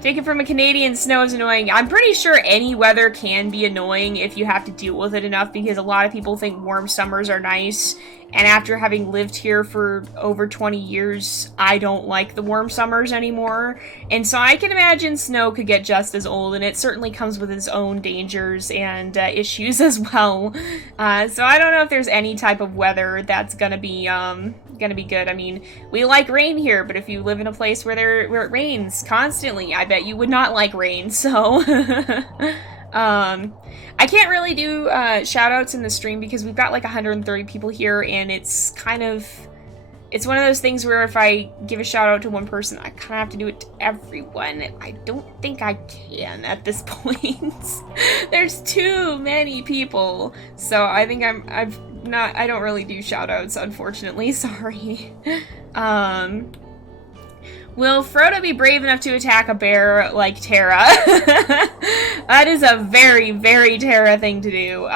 Taken from a Canadian, snow is annoying. I'm pretty sure any weather can be annoying if you have to deal with it enough, because a lot of people think warm summers are nice. And after having lived here for over 20 years, I don't like the warm summers anymore. And so I can imagine snow could get just as old, and it certainly comes with its own dangers and issues as well. So I don't know if there's any type of weather that's gonna be good. I mean, we like rain here, but if you live in a place where it rains constantly, I bet you would not like rain, so... I can't really do shoutouts in the stream because we've got like 130 people here, and it's one of those things where if I give a shout out to one person, I kind of have to do it to everyone, and I don't think I can at this point. There's too many people, so I think I don't really do shout outs, unfortunately, sorry. Will Frodo be brave enough to attack a bear like Tara? That is a very, very Tara thing to do.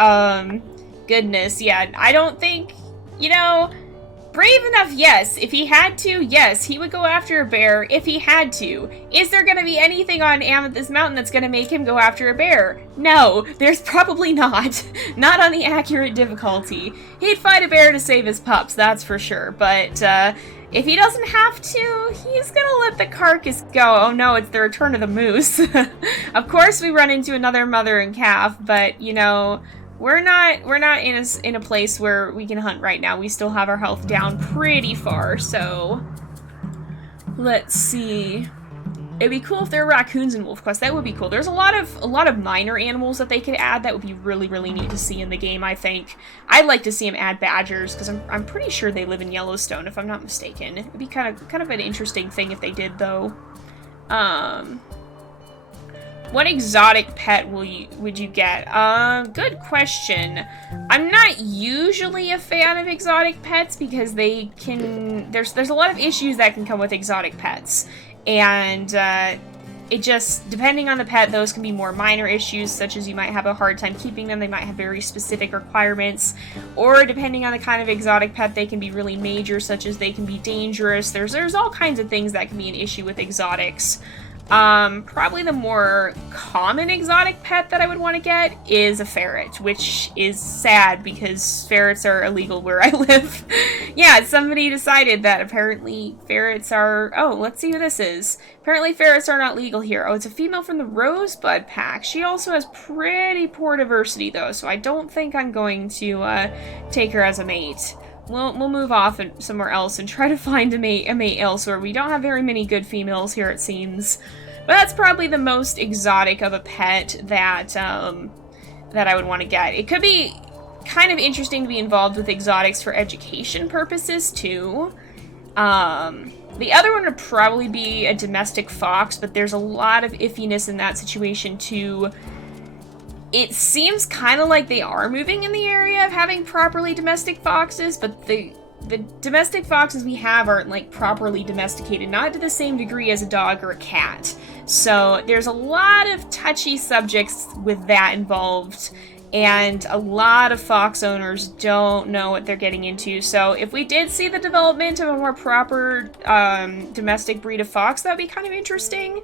Goodness, yeah, I don't think, brave enough, yes. If he had to, yes, he would go after a bear if he had to. Is there gonna be anything on Amethyst Mountain that's gonna make him go after a bear? No, there's probably not. Not on the accurate difficulty. He'd fight a bear to save his pups, that's for sure, but, if he doesn't have to, he's gonna let the carcass go. Oh no, it's the return of the moose. Of course we run into another mother and calf, but, we're not in a place where we can hunt right now. We still have our health down pretty far, so... Let's see... It'd be cool if there were raccoons in WolfQuest. That would be cool. There's a lot of minor animals that they could add that would be really, really neat to see in the game, I think. I'd like to see them add badgers, because I'm pretty sure they live in Yellowstone, if I'm not mistaken. It'd be kind of an interesting thing if they did, though. What exotic pet would you get? Good question. I'm not usually a fan of exotic pets because they can... There's a lot of issues that can come with exotic pets. And it just, depending on the pet, those can be more minor issues, such as you might have a hard time keeping them, they might have very specific requirements, or depending on the kind of exotic pet, they can be really major, such as they can be dangerous. There's all kinds of things that can be an issue with exotics. Probably the more common exotic pet that I would want to get is a ferret, which is sad because ferrets are illegal where I live. Yeah, somebody decided that apparently ferrets are... Oh, let's see who this is. Apparently ferrets are not legal here. Oh, it's a female from the Rosebud Pack. She also has pretty poor diversity, though, so I don't think I'm going to take her as a mate. We'll move off somewhere else and try to find a mate elsewhere. We don't have very many good females here, it seems. But that's probably the most exotic of a pet that that I would want to get. It could be kind of interesting to be involved with exotics for education purposes, too. The other one would probably be a domestic fox, but there's a lot of iffiness in that situation, too. It seems kind of like they are moving in the area of having properly domestic foxes, but the domestic foxes we have aren't, like, properly domesticated, not to the same degree as a dog or a cat. So there's a lot of touchy subjects with that involved, and a lot of fox owners don't know what they're getting into. So if we did see the development of a more proper domestic breed of fox, that would be kind of interesting.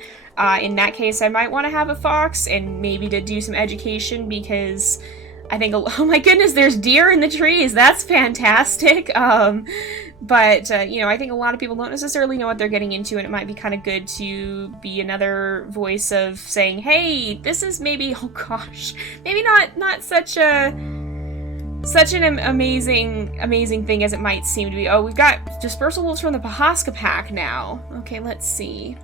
In that case, I might want to have a fox, and maybe to do some education, because I think, oh my goodness, there's deer in the trees. That's fantastic. But you know, I think a lot of people don't necessarily know what they're getting into, and it might be kind of good to be another voice of saying, hey, this is maybe, oh gosh, maybe not such an amazing thing as it might seem to be. Oh, we've got dispersal wolves from the Pahaska pack now. Okay, let's see.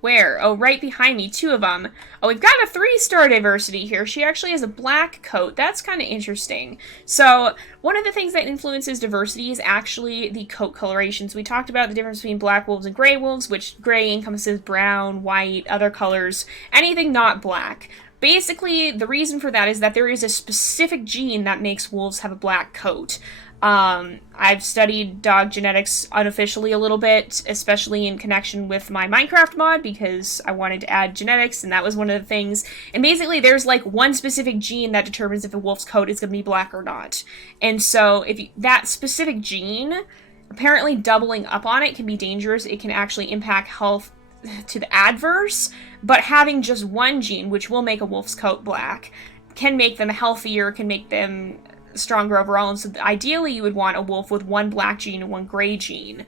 Where? Oh, right behind me, 2 of them. Oh, we've got a 3-star diversity here. She actually has a black coat. That's kind of interesting. So, one of the things that influences diversity is actually the coat colorations. We talked about the difference between black wolves and gray wolves, which gray encompasses brown, white, other colors, anything not black. Basically, the reason for that is that there is a specific gene that makes wolves have a black coat. I've studied dog genetics unofficially a little bit, especially in connection with my Minecraft mod, because I wanted to add genetics, and that was one of the things. And basically, there's like one specific gene that determines if a wolf's coat is going to be black or not. And so, that specific gene, apparently doubling up on it can be dangerous. It can actually impact health to the adverse, but having just one gene, which will make a wolf's coat black, can make them healthier, can make them stronger overall. And so ideally you would want a wolf with one black gene and one gray gene.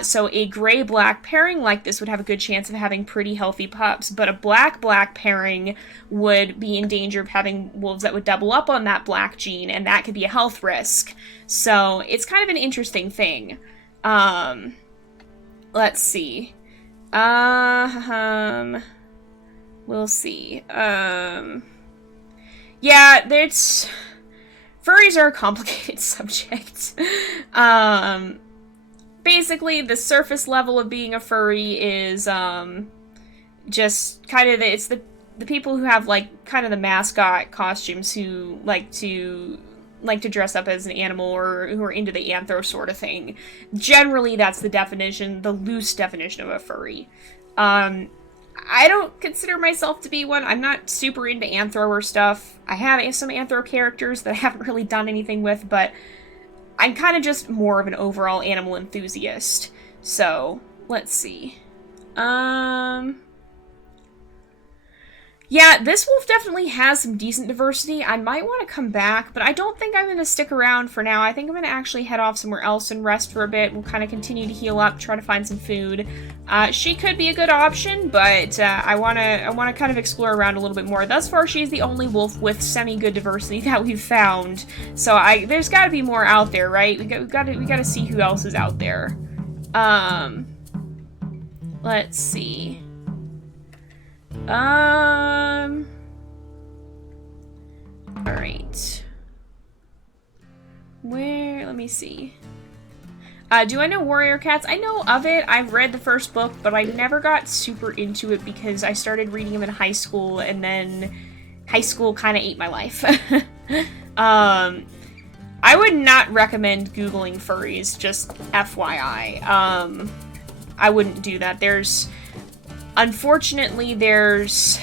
So a gray-black pairing like this would have a good chance of having pretty healthy pups, but a black-black pairing would be in danger of having wolves that would double up on that black gene, and that could be a health risk. So it's kind of an interesting thing. Let's see. We'll see. Yeah, it's... Furries are a complicated subject. Basically, the surface level of being a furry is, just kind of it's the people who have, like, kind of the mascot costumes, who like to dress up as an animal, or who are into the anthro sort of thing. Generally, that's the definition, the loose definition of a furry. I don't consider myself to be one. I'm not super into anthro or stuff. I have some anthro characters that I haven't really done anything with, but I'm kind of just more of an overall animal enthusiast. So, let's see. Yeah, this wolf definitely has some decent diversity. I might want to come back, but I don't think I'm going to stick around for now. I think I'm going to actually head off somewhere else and rest for a bit. We'll kind of continue to heal up, try to find some food. She could be a good option, but I want to kind of explore around a little bit more. Thus far, she's the only wolf with semi-good diversity that we've found. So there's got to be more out there, right? We got to see who else is out there. Let's see. Alright. Let me see. Do I know Warrior Cats? I know of it. I've read the first book, but I never got super into it because I started reading them in high school, and then high school kind of ate my life. I would not recommend Googling furries, just FYI. I wouldn't do that. Unfortunately, there's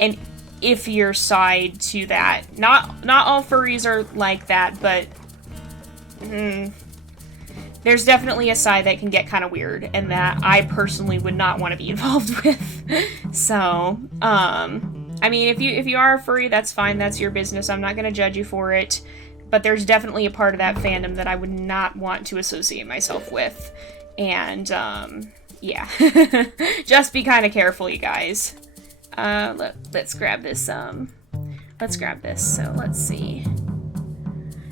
an iffier side to that. Not all furries are like that, but there's definitely a side that can get kind of weird, and that I personally would not want to be involved with. So, I mean, if you are a furry, that's fine. That's your business. I'm not going to judge you for it. But there's definitely a part of that fandom that I would not want to associate myself with. And, yeah. Just be kind of careful, you guys. Let's grab this, let's grab this. So, let's see.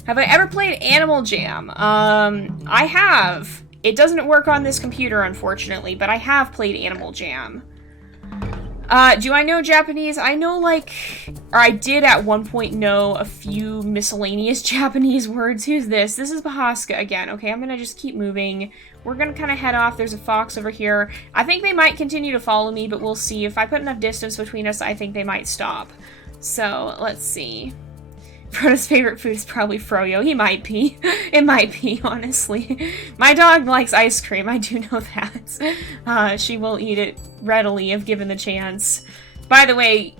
Have I ever played Animal Jam? I have. It doesn't work on this computer, unfortunately, but I have played Animal Jam. Do I know Japanese? I know, like, or I did at one point know a few miscellaneous Japanese words. Who's this? This is Bahaska again. Okay, I'm gonna just keep moving. We're gonna kind of head off. There's a fox over here. I think they might continue to follow me, but we'll see. If I put enough distance between us, I think they might stop. So, let's see. Frodo's favorite food is probably froyo. He might be. It might be, honestly. My dog likes ice cream. I do know that. She will eat it readily if given the chance. By the way,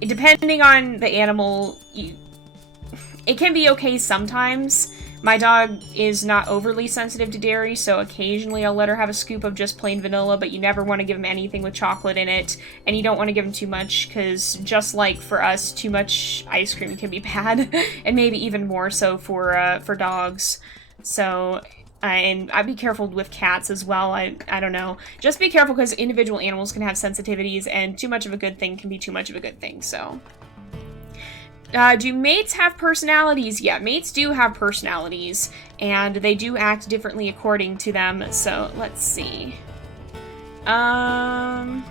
depending on the animal, it can be okay sometimes. My dog is not overly sensitive to dairy, so occasionally I'll let her have a scoop of just plain vanilla, but you never want to give him anything with chocolate in it, and you don't want to give him too much, because just like for us, too much ice cream can be bad, and maybe even more so for dogs. So, and I'd be careful with cats as well. I don't know. Just be careful, because individual animals can have sensitivities, and too much of a good thing can be too much of a good thing, so... do mates have personalities? Yeah, mates do have personalities, and they do act differently according to them, so let's see. Alright.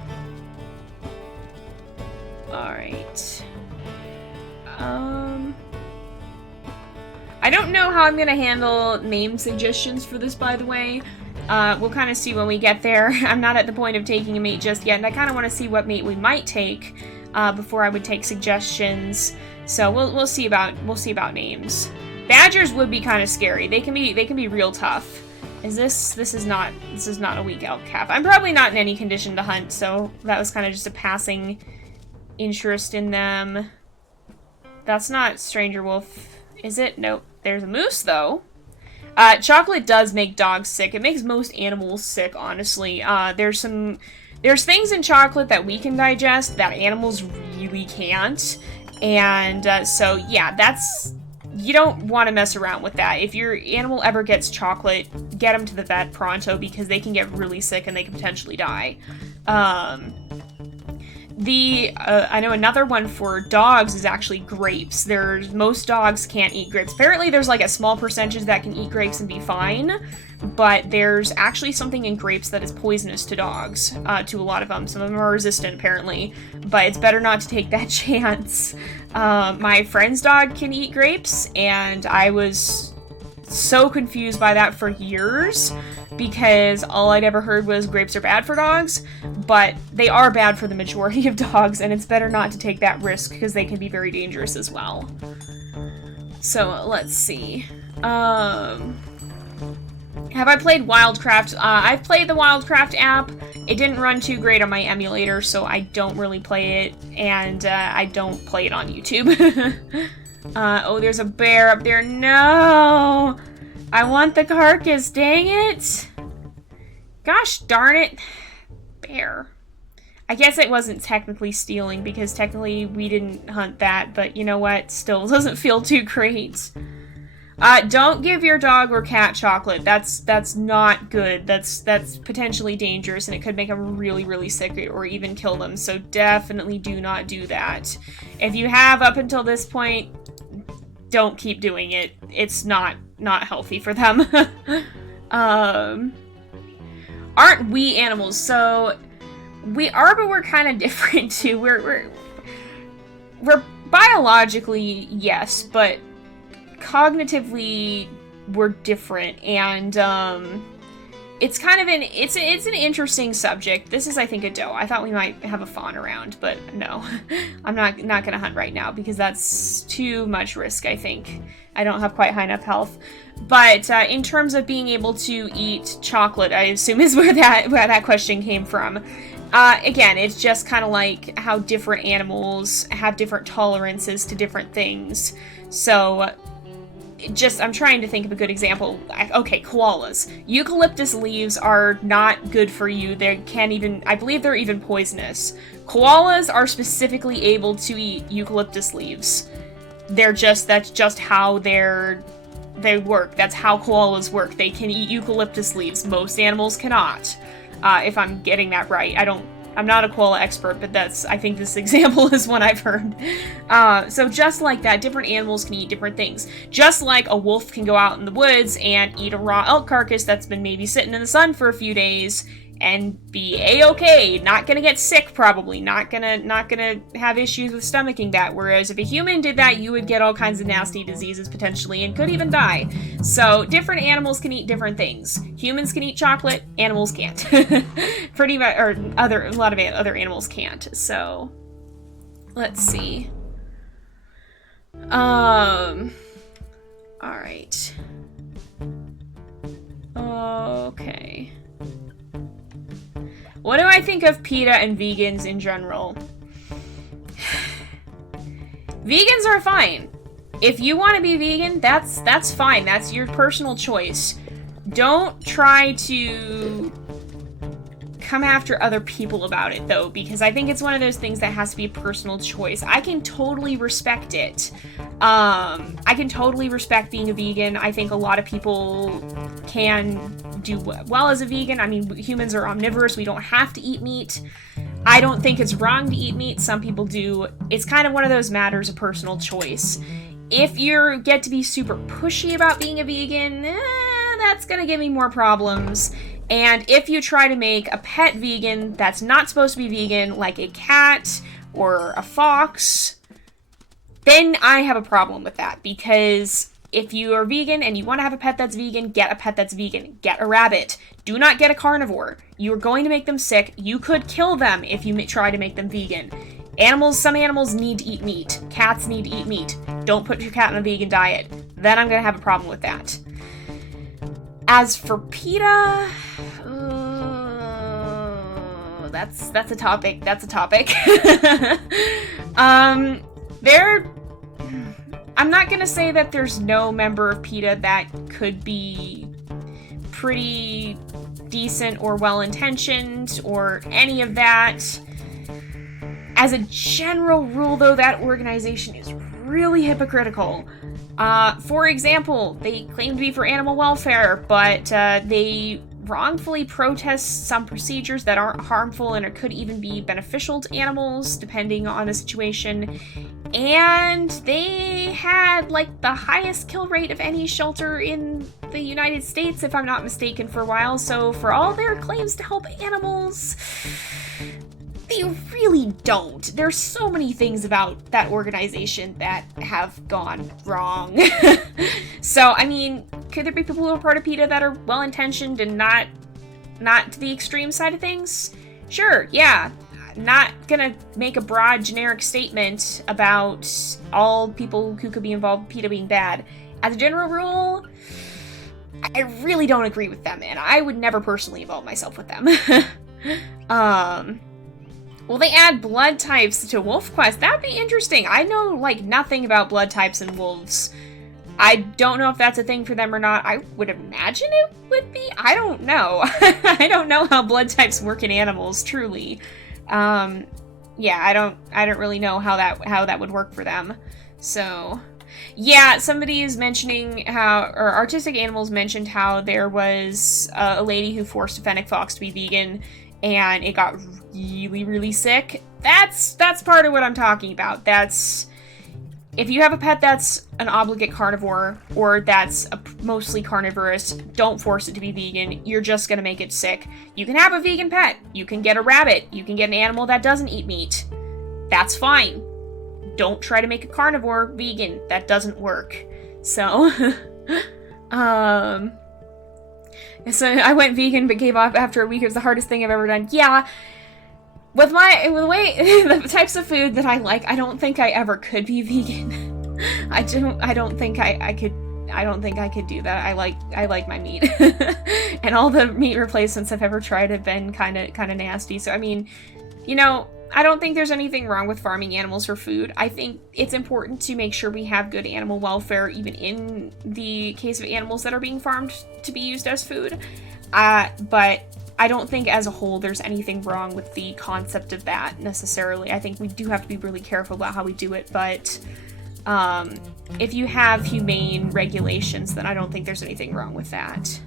I don't know how I'm gonna handle name suggestions for this, by the way. We'll kind of see when we get there. I'm not at the point of taking a mate just yet, and I kind of want to see what mate we might take, before I would take suggestions. So we'll see about names. Badgers would be kind of scary. They can be real tough. This is not a weak elk calf. I'm probably not in any condition to hunt, so that was kind of just a passing interest in them. That's not Stranger Wolf, is it? Nope. There's a moose though. Chocolate does make dogs sick. It makes most animals sick, honestly. There's things in chocolate that we can digest that animals really can't. And so, yeah, you don't want to mess around with that. If your animal ever gets chocolate, get them to the vet pronto, because they can get really sick and they can potentially die. I know another one for dogs is actually grapes. Most dogs can't eat grapes. Apparently there's like a small percentage that can eat grapes and be fine, but there's actually something in grapes that is poisonous to dogs, to a lot of them. Some of them are resistant, apparently, but it's better not to take that chance. My friend's dog can eat grapes, and I was so confused by that for years, because all I'd ever heard was grapes are bad for dogs, but they are bad for the majority of dogs, and it's better not to take that risk, because they can be very dangerous as well. So, let's see. Have I played Wildcraft? I've played the Wildcraft app. It didn't run too great on my emulator, so I don't really play it, and I don't play it on YouTube. Oh, there's a bear up there. No! I want the carcass, dang it! Gosh darn it. Bear. I guess it wasn't technically stealing, because technically we didn't hunt that, but you know what? Still doesn't feel too great. Don't give your dog or cat chocolate. That's not good. That's potentially dangerous, and it could make them really, really sick or even kill them. So definitely do not do that. If you have up until this point, don't keep doing it. It's not healthy for them. Aren't we animals? So we are, but we're kind of different too. We're biologically, yes, but cognitively we're different, and it's kind of it's an interesting subject. This is, I think, a doe. I thought we might have a fawn around, but no. I'm not gonna hunt right now, because that's too much risk, I think. I don't have quite high enough health. But in terms of being able to eat chocolate, I assume is where that question came from. Again, it's just kind of like how different animals have different tolerances to different things. So I'm trying to think of a good example. Okay, koalas. Eucalyptus leaves are not good for you. I believe they're even poisonous. Koalas are specifically able to eat eucalyptus leaves. That's just how they work. That's how koalas work. They can eat eucalyptus leaves. Most animals cannot. If I'm getting that right. I'm not a koala expert, but I think this example is one I've heard. So just like that, different animals can eat different things. Just like a wolf can go out in the woods and eat a raw elk carcass that's been maybe sitting in the sun for a few days and be a-okay, not gonna get sick probably, not gonna have issues with stomaching that, whereas if a human did that, you would get all kinds of nasty diseases potentially and could even die. So different animals can eat different things. Humans can eat chocolate, animals can't. Pretty much, or a lot of other animals can't. So let's see. All right. Okay. What do I think of PETA and vegans in general? Vegans are fine. If you want to be vegan, that's fine. That's your personal choice. Don't try to come after other people about it, though, because I think it's one of those things that has to be a personal choice. I can totally respect it. I can totally respect being a vegan. I think a lot of people can do well as a vegan. I mean, humans are omnivorous. We don't have to eat meat. I don't think it's wrong to eat meat. Some people do. It's kind of one of those matters of personal choice. If you get to be super pushy about being a vegan, that's gonna give me more problems. And if you try to make a pet vegan that's not supposed to be vegan, like a cat or a fox, then I have a problem with that. Because if you are vegan and you want to have a pet that's vegan, get a pet that's vegan. Get a rabbit. Do not get a carnivore. You're going to make them sick. You could kill them if you try to make them vegan. Some animals need to eat meat. Cats need to eat meat. Don't put your cat on a vegan diet. Then I'm going to have a problem with that. As for PETA, that's a topic. That's a topic. I'm not gonna say that there's no member of PETA that could be pretty decent or well-intentioned or any of that. As a general rule, though, that organization is really hypocritical. For example, they claim to be for animal welfare, but they wrongfully protest some procedures that aren't harmful and could even be beneficial to animals, depending on the situation. And they had, like, the highest kill rate of any shelter in the United States, if I'm not mistaken, for a while. So for all their claims to help animals, they really don't. There's so many things about that organization that have gone wrong. So, I mean, could there be people who are part of PETA that are well-intentioned and not to the extreme side of things? Sure, yeah. Not gonna make a broad, generic statement about all people who could be involved with PETA being bad. As a general rule, I really don't agree with them, and I would never personally involve myself with them. Will they add blood types to WolfQuest? That would be interesting. I know, like, nothing about blood types in wolves. I don't know if that's a thing for them or not. I would imagine it would be. I don't know. I don't know how blood types work in animals, truly. Yeah, I don't really know how that would work for them. So, yeah, somebody is mentioning or Artistic Animals mentioned how there was a lady who forced a fennec fox to be vegan, and it got really, really sick. That's part of what I'm talking about. That's, if you have a pet that's an obligate carnivore, or that's mostly carnivorous, don't force it to be vegan. You're just gonna make it sick. You can have a vegan pet. You can get a rabbit. You can get an animal that doesn't eat meat. That's fine. Don't try to make a carnivore vegan. That doesn't work. So, so I went vegan but gave up after a week. It was the hardest thing I've ever done. Yeah. With the types of food that I like, I don't think I ever could be vegan. I don't think I could do that. I like my meat. And all the meat replacements I've ever tried have been kind of nasty. So I mean, you know, I don't think there's anything wrong with farming animals for food. I think it's important to make sure we have good animal welfare, even in the case of animals that are being farmed to be used as food. But I don't think as a whole there's anything wrong with the concept of that necessarily. I think we do have to be really careful about how we do it, but if you have humane regulations, then I don't think there's anything wrong with that.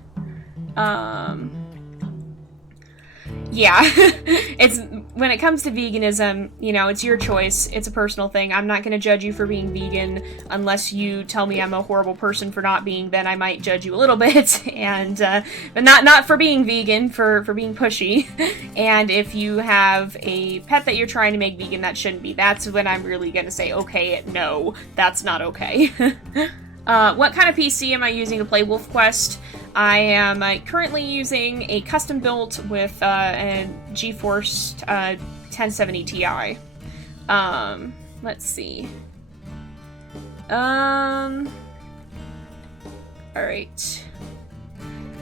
Yeah, it's when it comes to veganism, you know, it's your choice. It's a personal thing. I'm not going to judge you for being vegan unless you tell me I'm a horrible person for not being. Then I might judge you a little bit, and but not for being vegan, for being pushy. And if you have a pet that you're trying to make vegan that shouldn't be, that's when I'm really going to say, okay, no, that's not okay. What kind of PC am I using to play WolfQuest? I am currently using a custom built with a GeForce 1070 Ti. Let's see. Alright.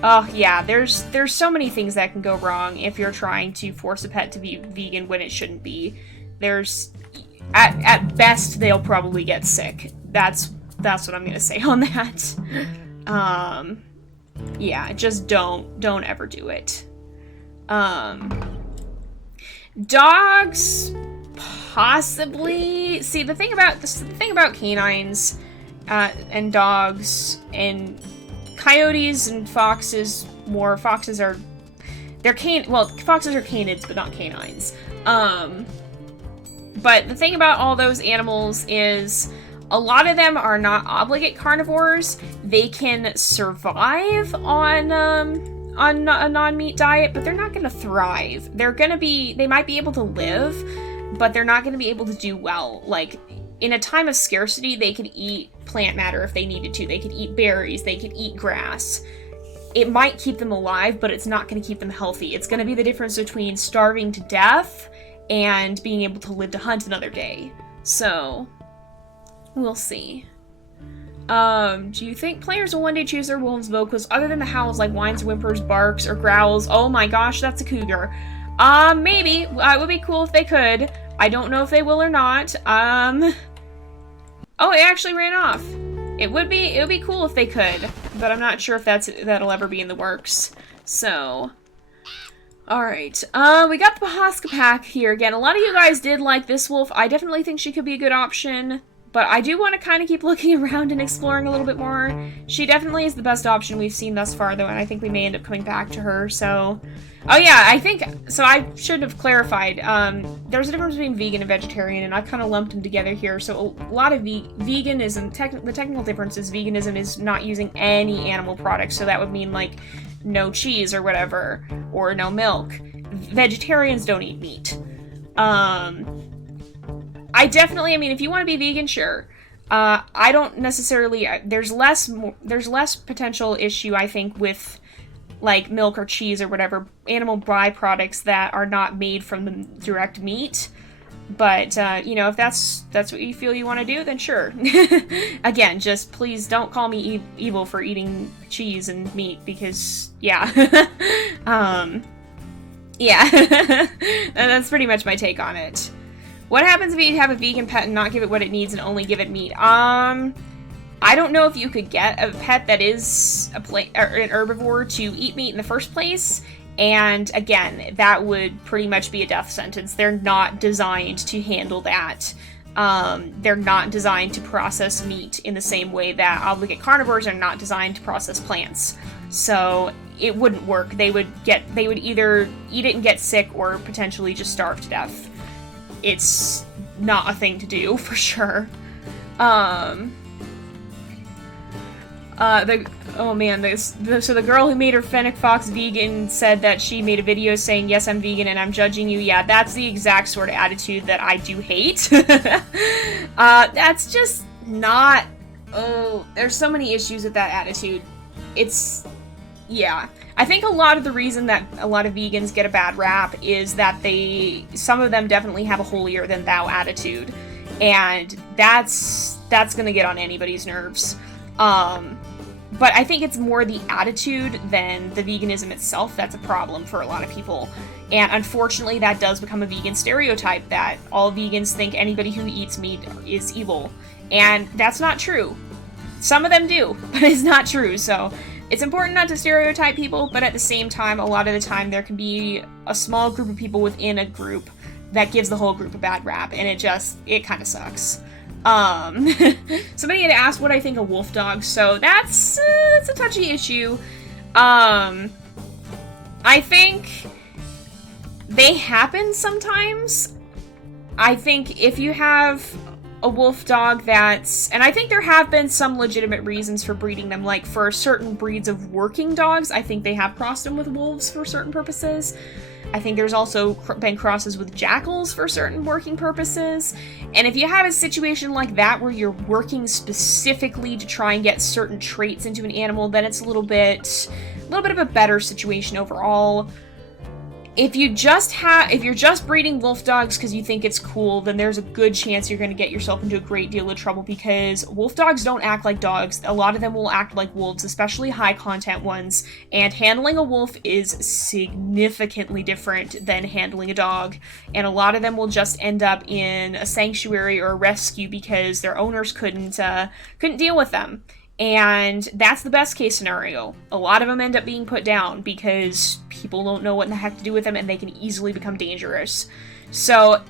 Oh, yeah, there's so many things that can go wrong if you're trying to force a pet to be vegan when it shouldn't be. At best, they'll probably get sick. That's what I'm gonna say on that. Yeah, just don't ever do it. Dogs, possibly. See, the thing about canines, and dogs and coyotes and foxes. Foxes are canids, but not canines. But the thing about all those animals is, a lot of them are not obligate carnivores. They can survive on a non-meat diet, but they're not going to thrive. They might be able to live, but they're not going to be able to do well. Like, in a time of scarcity, they could eat plant matter if they needed to. They could eat berries. They could eat grass. It might keep them alive, but it's not going to keep them healthy. It's going to be the difference between starving to death and being able to live to hunt another day. So, we'll see. Do you think players will one day choose their wolves' vocals other than the howls like whines, whimpers, barks, or growls? Oh my gosh, that's a cougar. Maybe. It would be cool if they could. I don't know if they will or not. Oh, it actually ran off. It would be cool if they could, but I'm not sure if that'll ever be in the works. So, alright. We got the Pahaska pack here again. A lot of you guys did like this wolf. I definitely think she could be a good option. But I do want to kind of keep looking around and exploring a little bit more. She definitely is the best option we've seen thus far, though, and I think we may end up coming back to her, so... Oh yeah, so I should have clarified. There's a difference between vegan and vegetarian, and I kind of lumped them together here. So a lot of veganism, the technical difference is veganism is not using any animal products, so that would mean, like, no cheese or whatever, or no milk. Vegetarians don't eat meat. I mean, if you want to be vegan, sure. I don't necessarily, there's less potential issue, I think, with, like, milk or cheese or whatever, animal byproducts that are not made from the direct meat. But, you know, if that's what you feel you want to do, then sure. Again, just please don't call me evil for eating cheese and meat, because, yeah. Yeah. That's pretty much my take on it. What happens if you have a vegan pet and not give it what it needs and only give it meat? I don't know if you could get a pet that is an herbivore to eat meat in the first place. And again, that would pretty much be a death sentence. They're not designed to handle that. They're not designed to process meat in the same way that obligate carnivores are not designed to process plants. So it wouldn't work. They would either eat it and get sick or potentially just starve to death. It's not a thing to do, for sure. So the girl who made her Fennec Fox vegan said that she made a video saying, yes, I'm vegan and I'm judging you. Yeah, that's the exact sort of attitude that I do hate. That's just not... Oh, there's so many issues with that attitude. Yeah. I think a lot of the reason that a lot of vegans get a bad rap is that some of them definitely have a holier-than-thou attitude. And that's gonna get on anybody's nerves. But I think it's more the attitude than the veganism itself that's a problem for a lot of people. And unfortunately, that does become a vegan stereotype, that all vegans think anybody who eats meat is evil. And that's not true. Some of them do, but it's not true, so... It's important not to stereotype people, but at the same time, a lot of the time there can be a small group of people within a group that gives the whole group a bad rap, and it kind of sucks. Somebody had asked what I think of wolf dogs, so that's a touchy issue. I think They happen sometimes. I think if you have a wolf dog that's... And I think there have been some legitimate reasons for breeding them, like for certain breeds of working dogs, I think they have crossed them with wolves for certain purposes. I think there's also been crosses with jackals for certain working purposes. And if you have a situation like that where you're working specifically to try and get certain traits into an animal, then it's a little bit of a better situation overall. If you're just breeding wolf dogs because you think it's cool, then there's a good chance you're going to get yourself into a great deal of trouble, because wolf dogs don't act like dogs. A lot of them will act like wolves, especially high content ones, and handling a wolf is significantly different than handling a dog, and a lot of them will just end up in a sanctuary or a rescue because their owners couldn't deal with them. And that's the best case scenario. A lot of them end up being put down because people don't know what in the heck to do with them, and they can easily become dangerous. So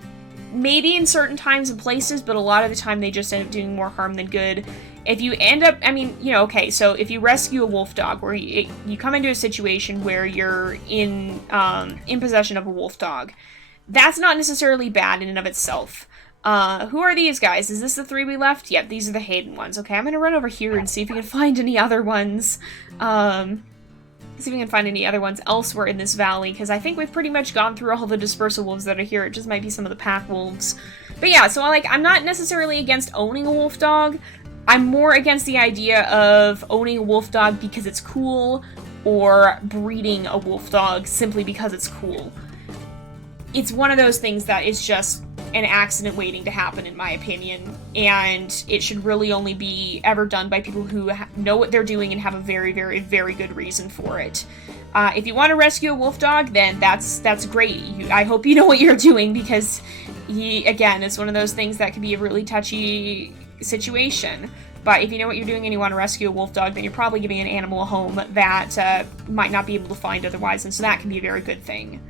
maybe in certain times and places, but a lot of the time they just end up doing more harm than good. If you end up, okay, so if you rescue a wolf dog, where you come into a situation where you're in possession of a wolf dog, that's not necessarily bad in and of itself. Who are these guys? Is this the 3 we left? Yep, these are the Hayden ones. Okay, I'm gonna run over here and see if we can find any other ones. See if we can find any other ones elsewhere in this valley, because I think we've pretty much gone through all the dispersal wolves that are here. It just might be some of the pack wolves. But yeah, so I'm not necessarily against owning a wolf dog. I'm more against the idea of owning a wolf dog because it's cool, or breeding a wolf dog simply because it's cool. It's one of those things that is just an accident waiting to happen, in my opinion, and it should really only be ever done by people who know what they're doing and have a very, very, very good reason for it. If you want to rescue a wolf dog, then that's great. I hope you know what you're doing, because again, it's one of those things that can be a really touchy situation. But if you know what you're doing and you want to rescue a wolf dog, then you're probably giving an animal a home that might not be able to find otherwise, and so that can be a very good thing.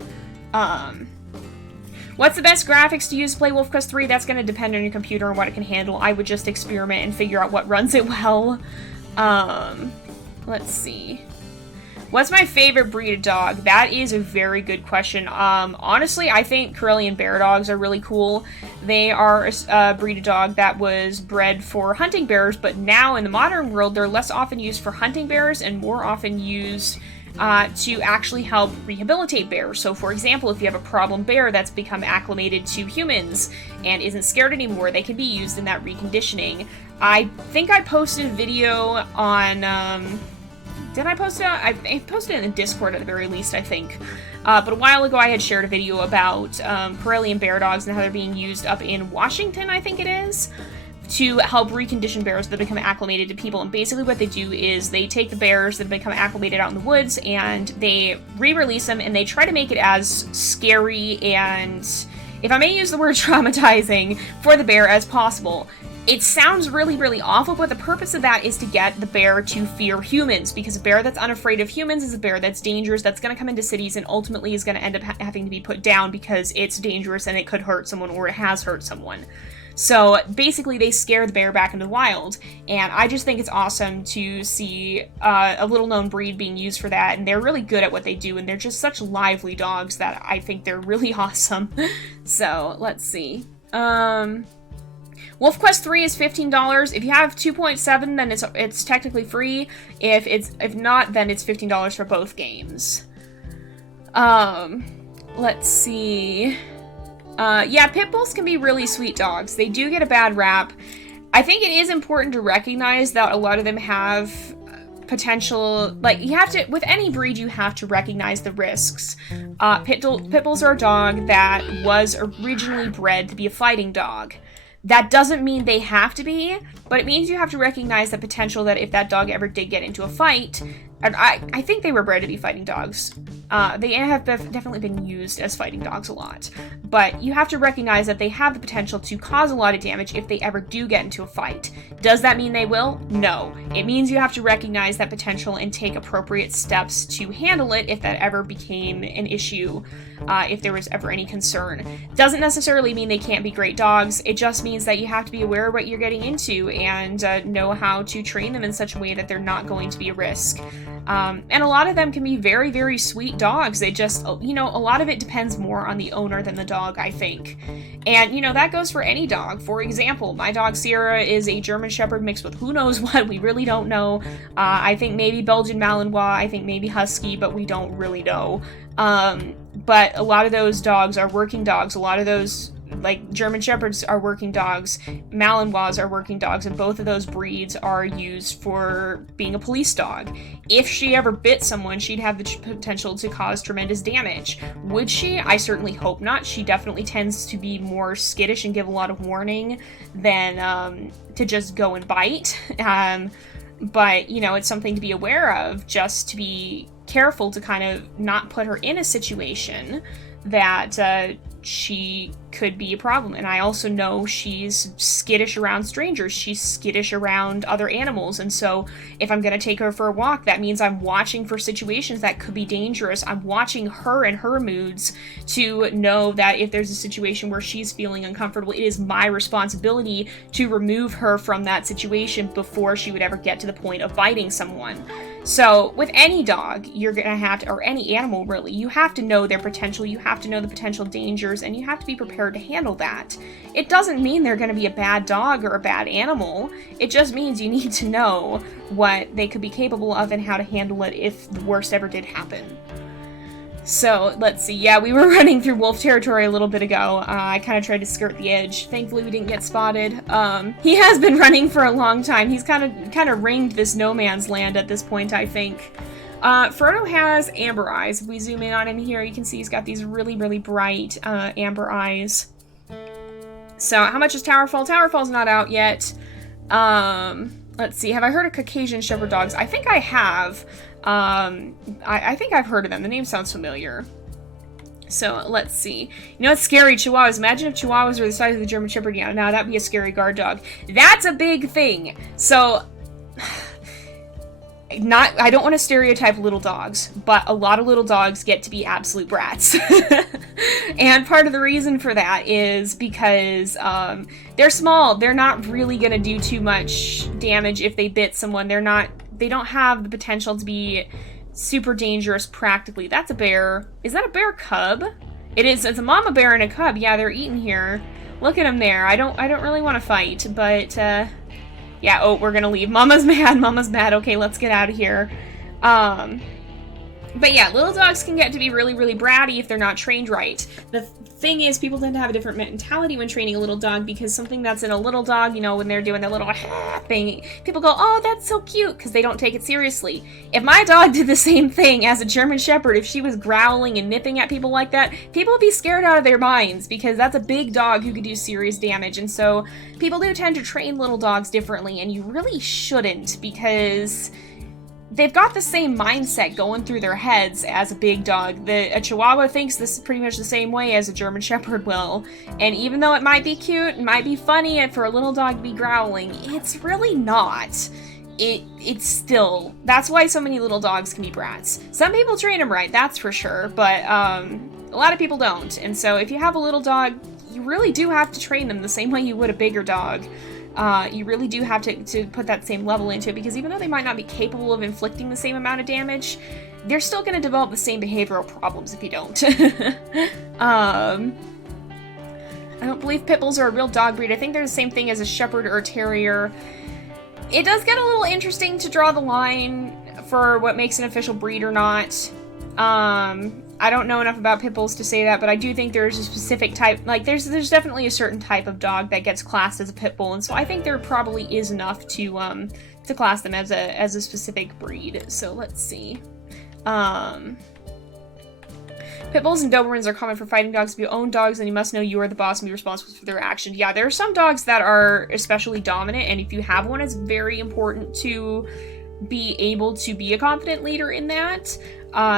What's the best graphics to use to play WolfQuest 3? That's going to depend on your computer and what it can handle. I would just experiment and figure out what runs it well. Let's see. What's my favorite breed of dog? That is a very good question. Honestly, I think Karelian bear dogs are really cool. They are a breed of dog that was bred for hunting bears, but now in the modern world, they're less often used for hunting bears and more often used to actually help rehabilitate bears. So for example, if you have a problem bear that's become acclimated to humans and isn't scared anymore, they can be used in that reconditioning. I think I posted a video on, did I post it? I posted it in Discord at the very least, I think. But a while ago I had shared a video about Karelian bear dogs and how they're being used up in Washington, I think it is, to help recondition bears that become acclimated to people. And basically what they do is they take the bears that have become acclimated out in the woods and they re-release them, and they try to make it as scary and, if I may use the word, traumatizing for the bear as possible. It sounds really, really awful, but the purpose of that is to get the bear to fear humans, because a bear that's unafraid of humans is a bear that's dangerous, that's going to come into cities, and ultimately is going to end up having to be put down because it's dangerous and it could hurt someone, or it has hurt someone. So basically they scare the bear back into the wild, and I just think it's awesome to see a little known breed being used for that, and they're really good at what they do, and they're just such lively dogs that I think they're really awesome. So let's see. WolfQuest 3 is $15. If you have 2.7, then it's technically free. If not, then it's $15 for both games. Let's see. Yeah, pit bulls can be really sweet dogs. They do get a bad rap. I think it is important to recognize that a lot of them have potential, like, you have to, with any breed, you have to recognize the risks. Pit bulls are a dog that was originally bred to be a fighting dog. That doesn't mean they have to be, but it means you have to recognize the potential that if that dog ever did get into a fight, and I think they were bred to be fighting dogs. They have definitely been used as fighting dogs a lot, but you have to recognize that they have the potential to cause a lot of damage if they ever do get into a fight. Does that mean they will? No. It means you have to recognize that potential and take appropriate steps to handle it if that ever became an issue, if there was ever any concern. Doesn't necessarily mean they can't be great dogs, it just means that you have to be aware of what you're getting into and know how to train them in such a way that they're not going to be a risk. And a lot of them can be very, very sweet dogs. They just, you know, a lot of it depends more on the owner than the dog, I think. And, you know, that goes for any dog. For example, my dog Sierra is a German Shepherd mixed with who knows what. We really don't know. I think maybe Belgian Malinois, I think maybe Husky, but we don't really know. But a lot of those dogs are working dogs. A lot of those, like, German Shepherds are working dogs, Malinois are working dogs, and both of those breeds are used for being a police dog. If she ever bit someone, she'd have the potential to cause tremendous damage. Would she? I certainly hope not. She definitely tends to be more skittish and give a lot of warning than to just go and bite. But, you know, it's something to be aware of, just to be careful to kind of not put her in a situation that she could be a problem. And I also know she's skittish around strangers. She's skittish around other animals. And so if I'm going to take her for a walk, that means I'm watching for situations that could be dangerous. I'm watching her and her moods to know that if there's a situation where she's feeling uncomfortable, it is my responsibility to remove her from that situation before she would ever get to the point of biting someone. So with any dog, you're going to have to, or any animal really, you have to know their potential, you have to know the potential dangers, and you have to be prepared to handle that. It doesn't mean they're going to be a bad dog or a bad animal. It just means you need to know what they could be capable of and how to handle it if the worst ever did happen. So, let's see. Yeah, we were running through wolf territory a little bit ago. I kind of tried to skirt the edge. Thankfully, we didn't get spotted. He has been running for a long time. He's kind of ringed this no man's land at this point, I think. Frodo has amber eyes. If we zoom in on him here, you can see he's got these really, really bright amber eyes. So, how much is Towerfall? Towerfall's not out yet. Let's see. Have I heard of Caucasian Shepherd dogs? I think I have. I think I've heard of them. The name sounds familiar. So, let's see. You know what's scary? Chihuahuas. Imagine if Chihuahuas were the size of the German Shepherd. Yeah, now that'd be a scary guard dog. That's a big thing. So, I don't want to stereotype little dogs, but a lot of little dogs get to be absolute brats. And part of the reason for that is because they're small. They're not really going to do too much damage if they bit someone. They don't have the potential to be super dangerous practically. That's a bear. Is that a bear cub? It is. It's a mama bear and a cub. Yeah, they're eating here. Look at them there. I don't really want to fight, but yeah, oh, we're gonna leave. Mama's mad, Mama's mad. Okay, let's get out of here. But yeah, little dogs can get to be really, really bratty if they're not trained right. The thing is, people tend to have a different mentality when training a little dog, because something that's in a little dog, you know, when they're doing their little thing, people go, oh, that's so cute, because they don't take it seriously. If my dog did the same thing as a German Shepherd, if she was growling and nipping at people like that, people would be scared out of their minds, because that's a big dog who could do serious damage. And so people do tend to train little dogs differently, and you really shouldn't, because they've got the same mindset going through their heads as a big dog. A Chihuahua thinks this is pretty much the same way as a German Shepherd will. And even though it might be cute, it might be funny and for a little dog to be growling, it's really not. It's still... That's why so many little dogs can be brats. Some people train them right, that's for sure, but a lot of people don't. And so if you have a little dog, you really do have to train them the same way you would a bigger dog. You really do have to put that same level into it, because even though they might not be capable of inflicting the same amount of damage, they're still going to develop the same behavioral problems if you don't. I don't believe pit bulls are a real dog breed. I think they're the same thing as a shepherd or a terrier. It does get a little interesting to draw the line for what makes an official breed or not. I don't know enough about pit bulls to say that, but I do think there's a specific type, like there's definitely a certain type of dog that gets classed as a pit bull, and so I think there probably is enough to class them as a specific breed. So let's see. Pit bulls and Dobermans are common for fighting dogs. If you own dogs, then you must know you are the boss and be responsible for their actions. Yeah, there are some dogs that are especially dominant, and if you have one, it's very important to be able to be a confident leader in that.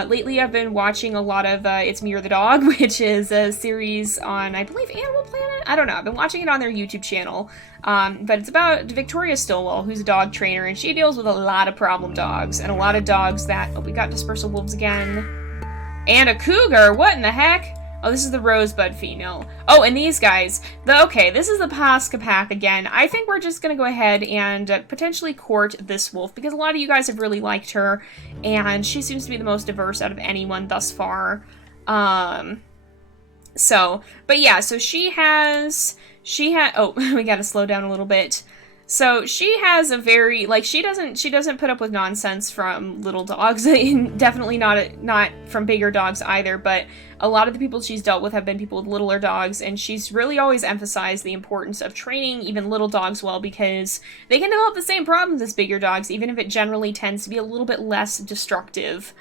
Lately I've been watching a lot of It's Me or the Dog, which is a series on, I believe, Animal Planet? I don't know. I've been watching it on their YouTube channel. But it's about Victoria Stillwell, who's a dog trainer, and she deals with a lot of problem dogs, and a lot of dogs that... Oh, we got dispersal wolves again. And a cougar! What in the heck? Oh, this is the Rosebud female. Oh, and these guys. Okay, this is the Pasca pack again. I think we're just going to go ahead and potentially court this wolf, because a lot of you guys have really liked her, and she seems to be the most diverse out of anyone thus far. But yeah, so she has, oh, we gotta slow down a little bit. So she has a very, like, she doesn't put up with nonsense from little dogs, definitely not from bigger dogs either, but a lot of the people she's dealt with have been people with littler dogs, and she's really always emphasized the importance of training even little dogs well, because they can develop the same problems as bigger dogs, even if it generally tends to be a little bit less destructive,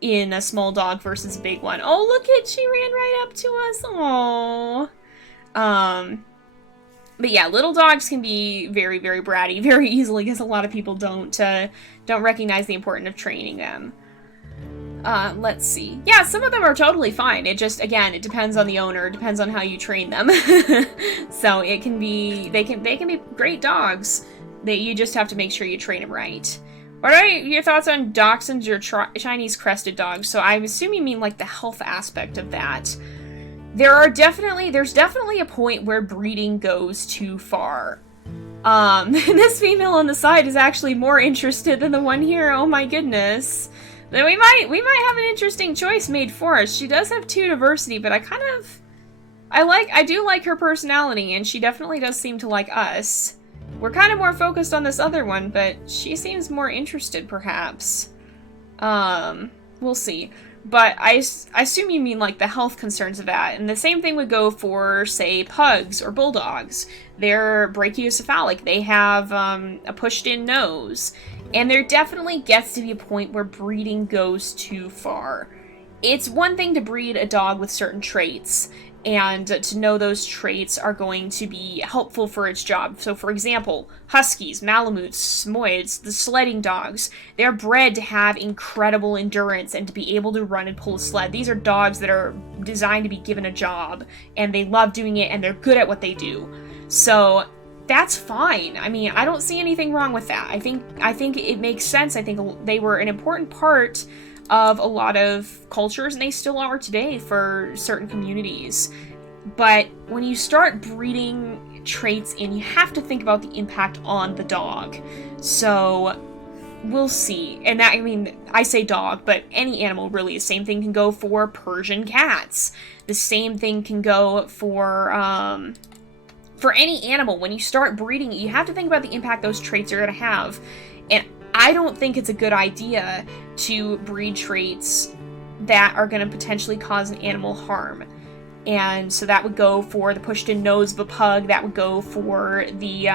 in a small dog versus a big one. Oh, look at, she ran right up to us. Aww. But yeah, little dogs can be very, very bratty very easily, because a lot of people don't recognize the importance of training them. Let's see. Yeah, some of them are totally fine. It just, again, it depends on the owner. It depends on how you train them. So it can be, they can be great dogs. You just have to make sure you train them right. What are your thoughts on dachshunds or Chinese crested dogs? So I assume you mean like the health aspect of that. There's definitely a point where breeding goes too far. This female on the side is actually more interested than the one here. Oh my goodness. Then we might have an interesting choice made for us. She does have 2 diversity, but I do like her personality, and she definitely does seem to like us. We're kind of more focused on this other one, but she seems more interested, perhaps. We'll see. But I assume you mean, like, the health concerns of that. And the same thing would go for, say, pugs or bulldogs. They're brachiocephalic. They have a pushed-in nose. And there definitely gets to be a point where breeding goes too far. It's one thing to breed a dog with certain traits, and to know those traits are going to be helpful for its job. So, for example, Huskies, Malamutes, Samoyeds, the sledding dogs, they're bred to have incredible endurance and to be able to run and pull a sled. These are dogs that are designed to be given a job, and they love doing it, and they're good at what they do. So, that's fine. I mean, I don't see anything wrong with that. I think it makes sense. I think they were an important part of a lot of cultures, and they still are today for certain communities. But when you start breeding traits in, you have to think about the impact on the dog. So we'll see. And that, I mean, I say dog, but any animal really. The same thing can go for Persian cats. The same thing can go for any animal. When you start breeding, you have to think about the impact those traits are going to have. And I don't think it's a good idea to breed traits that are going to potentially cause an animal harm. And so that would go for the pushed-in nose of a pug, that would go for the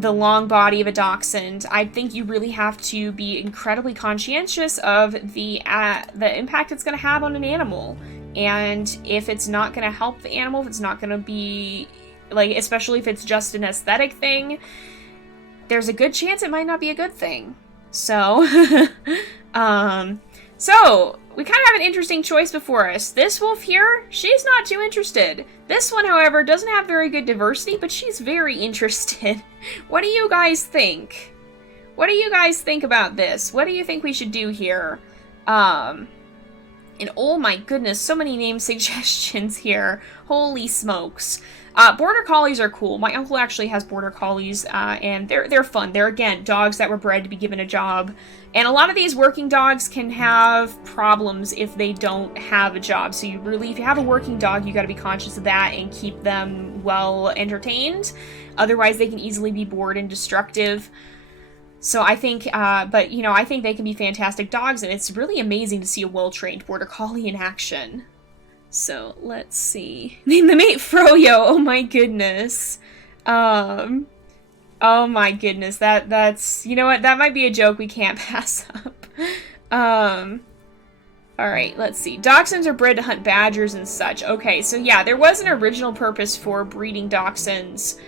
long body of a dachshund. I think you really have to be incredibly conscientious of the impact it's going to have on an animal. And if it's not going to help the animal, if it's not going to be, like, especially if it's just an aesthetic thing, there's a good chance it might not be a good thing. So, so we kind of have an interesting choice before us. This wolf here, she's not too interested. This one, however, doesn't have very good diversity, but she's very interested. What do you guys think? What do you guys think about this? What do you think we should do here? And oh my goodness, so many name suggestions here. Holy smokes. Border Collies are cool. My uncle actually has Border Collies, and they're fun. They're, again, dogs that were bred to be given a job. And a lot of these working dogs can have problems if they don't have a job. So if you have a working dog, you gotta be conscious of that and keep them well entertained. Otherwise, they can easily be bored and destructive. So I think, I think they can be fantastic dogs, and it's really amazing to see a well-trained Border Collie in action. So, let's see. Name the mate Frodo. Oh my goodness. Oh my goodness. That's, you know what? That might be a joke we can't pass up. Alright, let's see. Dachshunds are bred to hunt badgers and such. Okay, so yeah, there was an original purpose for breeding dachshunds.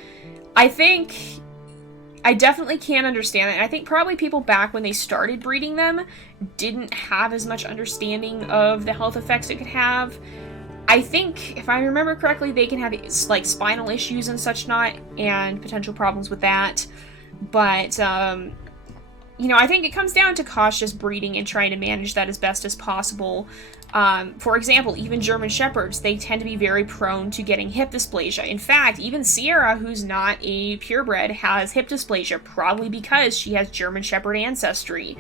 I definitely can understand it. I think probably people back when they started breeding them didn't have as much understanding of the health effects it could have. I think, if I remember correctly, they can have, like, spinal issues and such not, and potential problems with that. But, you know, I think it comes down to cautious breeding and trying to manage that as best as possible. For example, even German Shepherds, they tend to be very prone to getting hip dysplasia. In fact, even Sierra, who's not a purebred, has hip dysplasia, probably because she has German Shepherd ancestry.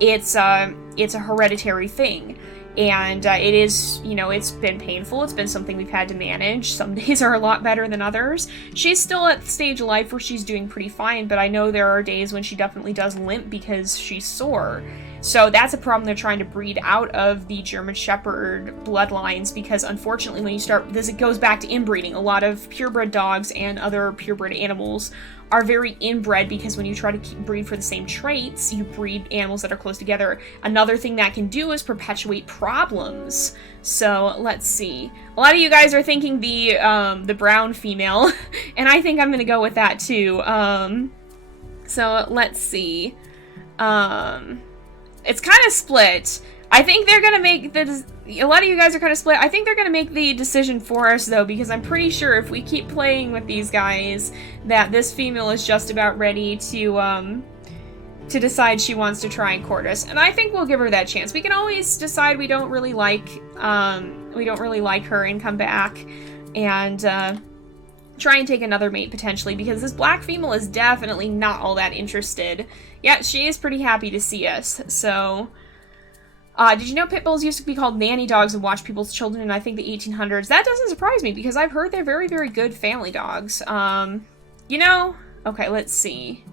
It's a hereditary thing. And it is, you know, it's been painful. It's been something we've had to manage. Some days are a lot better than others. She's still at the stage of life where she's doing pretty fine, but I know there are days when she definitely does limp because she's sore. So that's a problem they're trying to breed out of the German Shepherd bloodlines, because unfortunately when you start, this it goes back to inbreeding. A lot of purebred dogs and other purebred animals are very inbred, because when you try to breed for the same traits, you breed animals that are close together. Another thing that can do is perpetuate problems. So let's see. A lot of you guys are thinking the brown female, and I think I'm gonna go with that too. So let's see. It's kind of split. I think they're gonna make a lot of you guys are kind of split. I think they're gonna make the decision for us though, because I'm pretty sure if we keep playing with these guys, that this female is just about ready to decide she wants to try and court us. And I think we'll give her that chance. We can always decide we don't really like her and come back and try and take another mate potentially, because this black female is definitely not all that interested. Yeah, she is pretty happy to see us. So did you know pit bulls used to be called nanny dogs and watch people's children in, I think, the 1800s? That doesn't surprise me, because I've heard they're very, very good family dogs. You know, okay, let's see.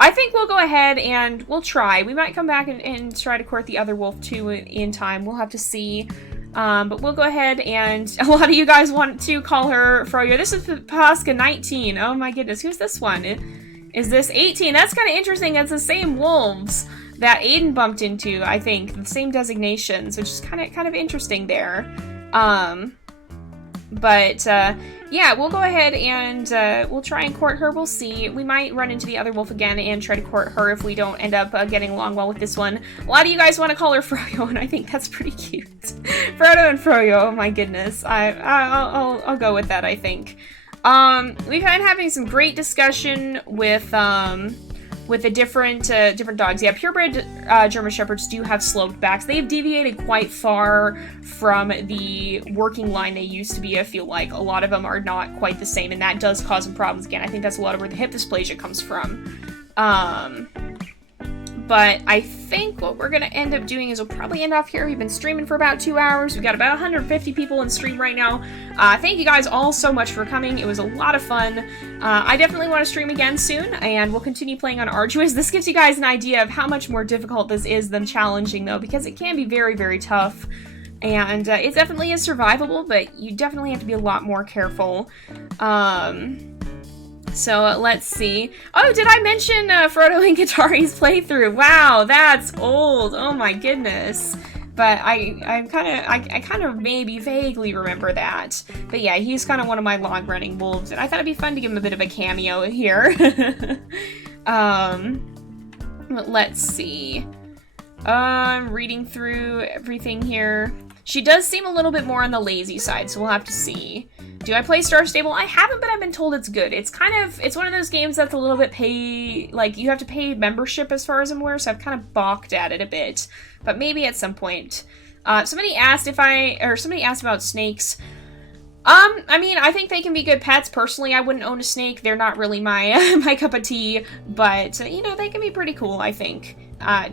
I think we'll go ahead and we'll try. We might come back and try to court the other wolf too in time. We'll have to see. But we'll go ahead, and a lot of you guys want to call her Froyo. This is Pasca 19. Oh my goodness, who's this one? Is this 18? That's kind of interesting. It's the same wolves that Aiden bumped into, I think. The same designations, which is kind of interesting there. Yeah, we'll go ahead and we'll try and court her. We'll see. We might run into the other wolf again and try to court her if we don't end up getting along well with this one. A lot of you guys want to call her Froyo, and I think that's pretty cute. Frodo and Froyo, oh my goodness. I'll go with that, I think. We've been having some great discussion with the different dogs. Yeah, purebred German Shepherds do have sloped backs. They've deviated quite far from the working line they used to be, I feel like. A lot of them are not quite the same, and that does cause some problems. Again, I think that's a lot of where the hip dysplasia comes from. But I think what we're going to end up doing is we'll probably end off here. We've been streaming for about 2 hours. We've got about 150 people in stream right now. Thank you guys all so much for coming. It was a lot of fun. I definitely want to stream again soon, and we'll continue playing on Arduous. This gives you guys an idea of how much more difficult this is than challenging, though, because it can be very, very tough. And it definitely is survivable, but you definitely have to be a lot more careful. So let's see. Oh, did I mention Frodo and Katari's playthrough? Wow, that's old. Oh my goodness. But I kind of maybe vaguely remember that. But yeah, he's kind of one of my long-running wolves, and I thought it'd be fun to give him a bit of a cameo here. Let's see. I'm reading through everything here. She does seem a little bit more on the lazy side, so we'll have to see. Do I play Star Stable? I haven't, but I've been told it's good. It's one of those games that's a little bit you have to pay membership as far as I'm aware, so I've kind of balked at it a bit. But maybe at some point. Somebody asked about snakes. I mean, I think they can be good pets. Personally, I wouldn't own a snake. They're not really my my cup of tea, but, you know, they can be pretty cool, I think.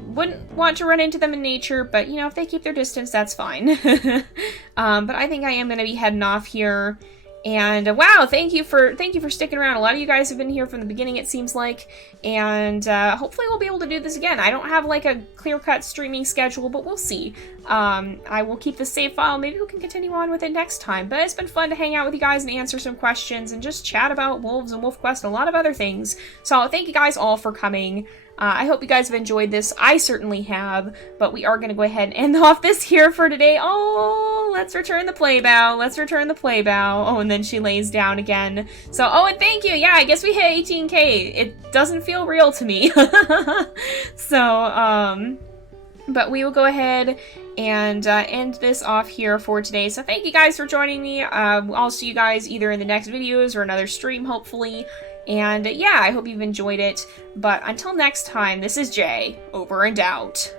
Wouldn't want to run into them in nature, but, you know, if they keep their distance, that's fine. But I think I am going to be heading off here. And wow, thank you for sticking around. A lot of you guys have been here from the beginning, it seems like, and hopefully we'll be able to do this again. I don't have like a clear-cut streaming schedule, but we'll see. I will keep the save file. Maybe we can continue on with it next time. But it's been fun to hang out with you guys and answer some questions and just chat about wolves and WolfQuest and a lot of other things. So thank you guys all for coming. I hope you guys have enjoyed this. I certainly have, but we are going to go ahead and end off this here for today. Oh, let's return the play bow. Let's return the play bow. Oh, and then she lays down again. So, oh, and thank you. Yeah, I guess we hit 18K. It doesn't feel real to me. So, but we will go ahead and end this off here for today. So thank you guys for joining me. I'll see you guys either in the next videos or another stream, hopefully. And yeah, I hope you've enjoyed it. But until next time, this is Jay, over and out.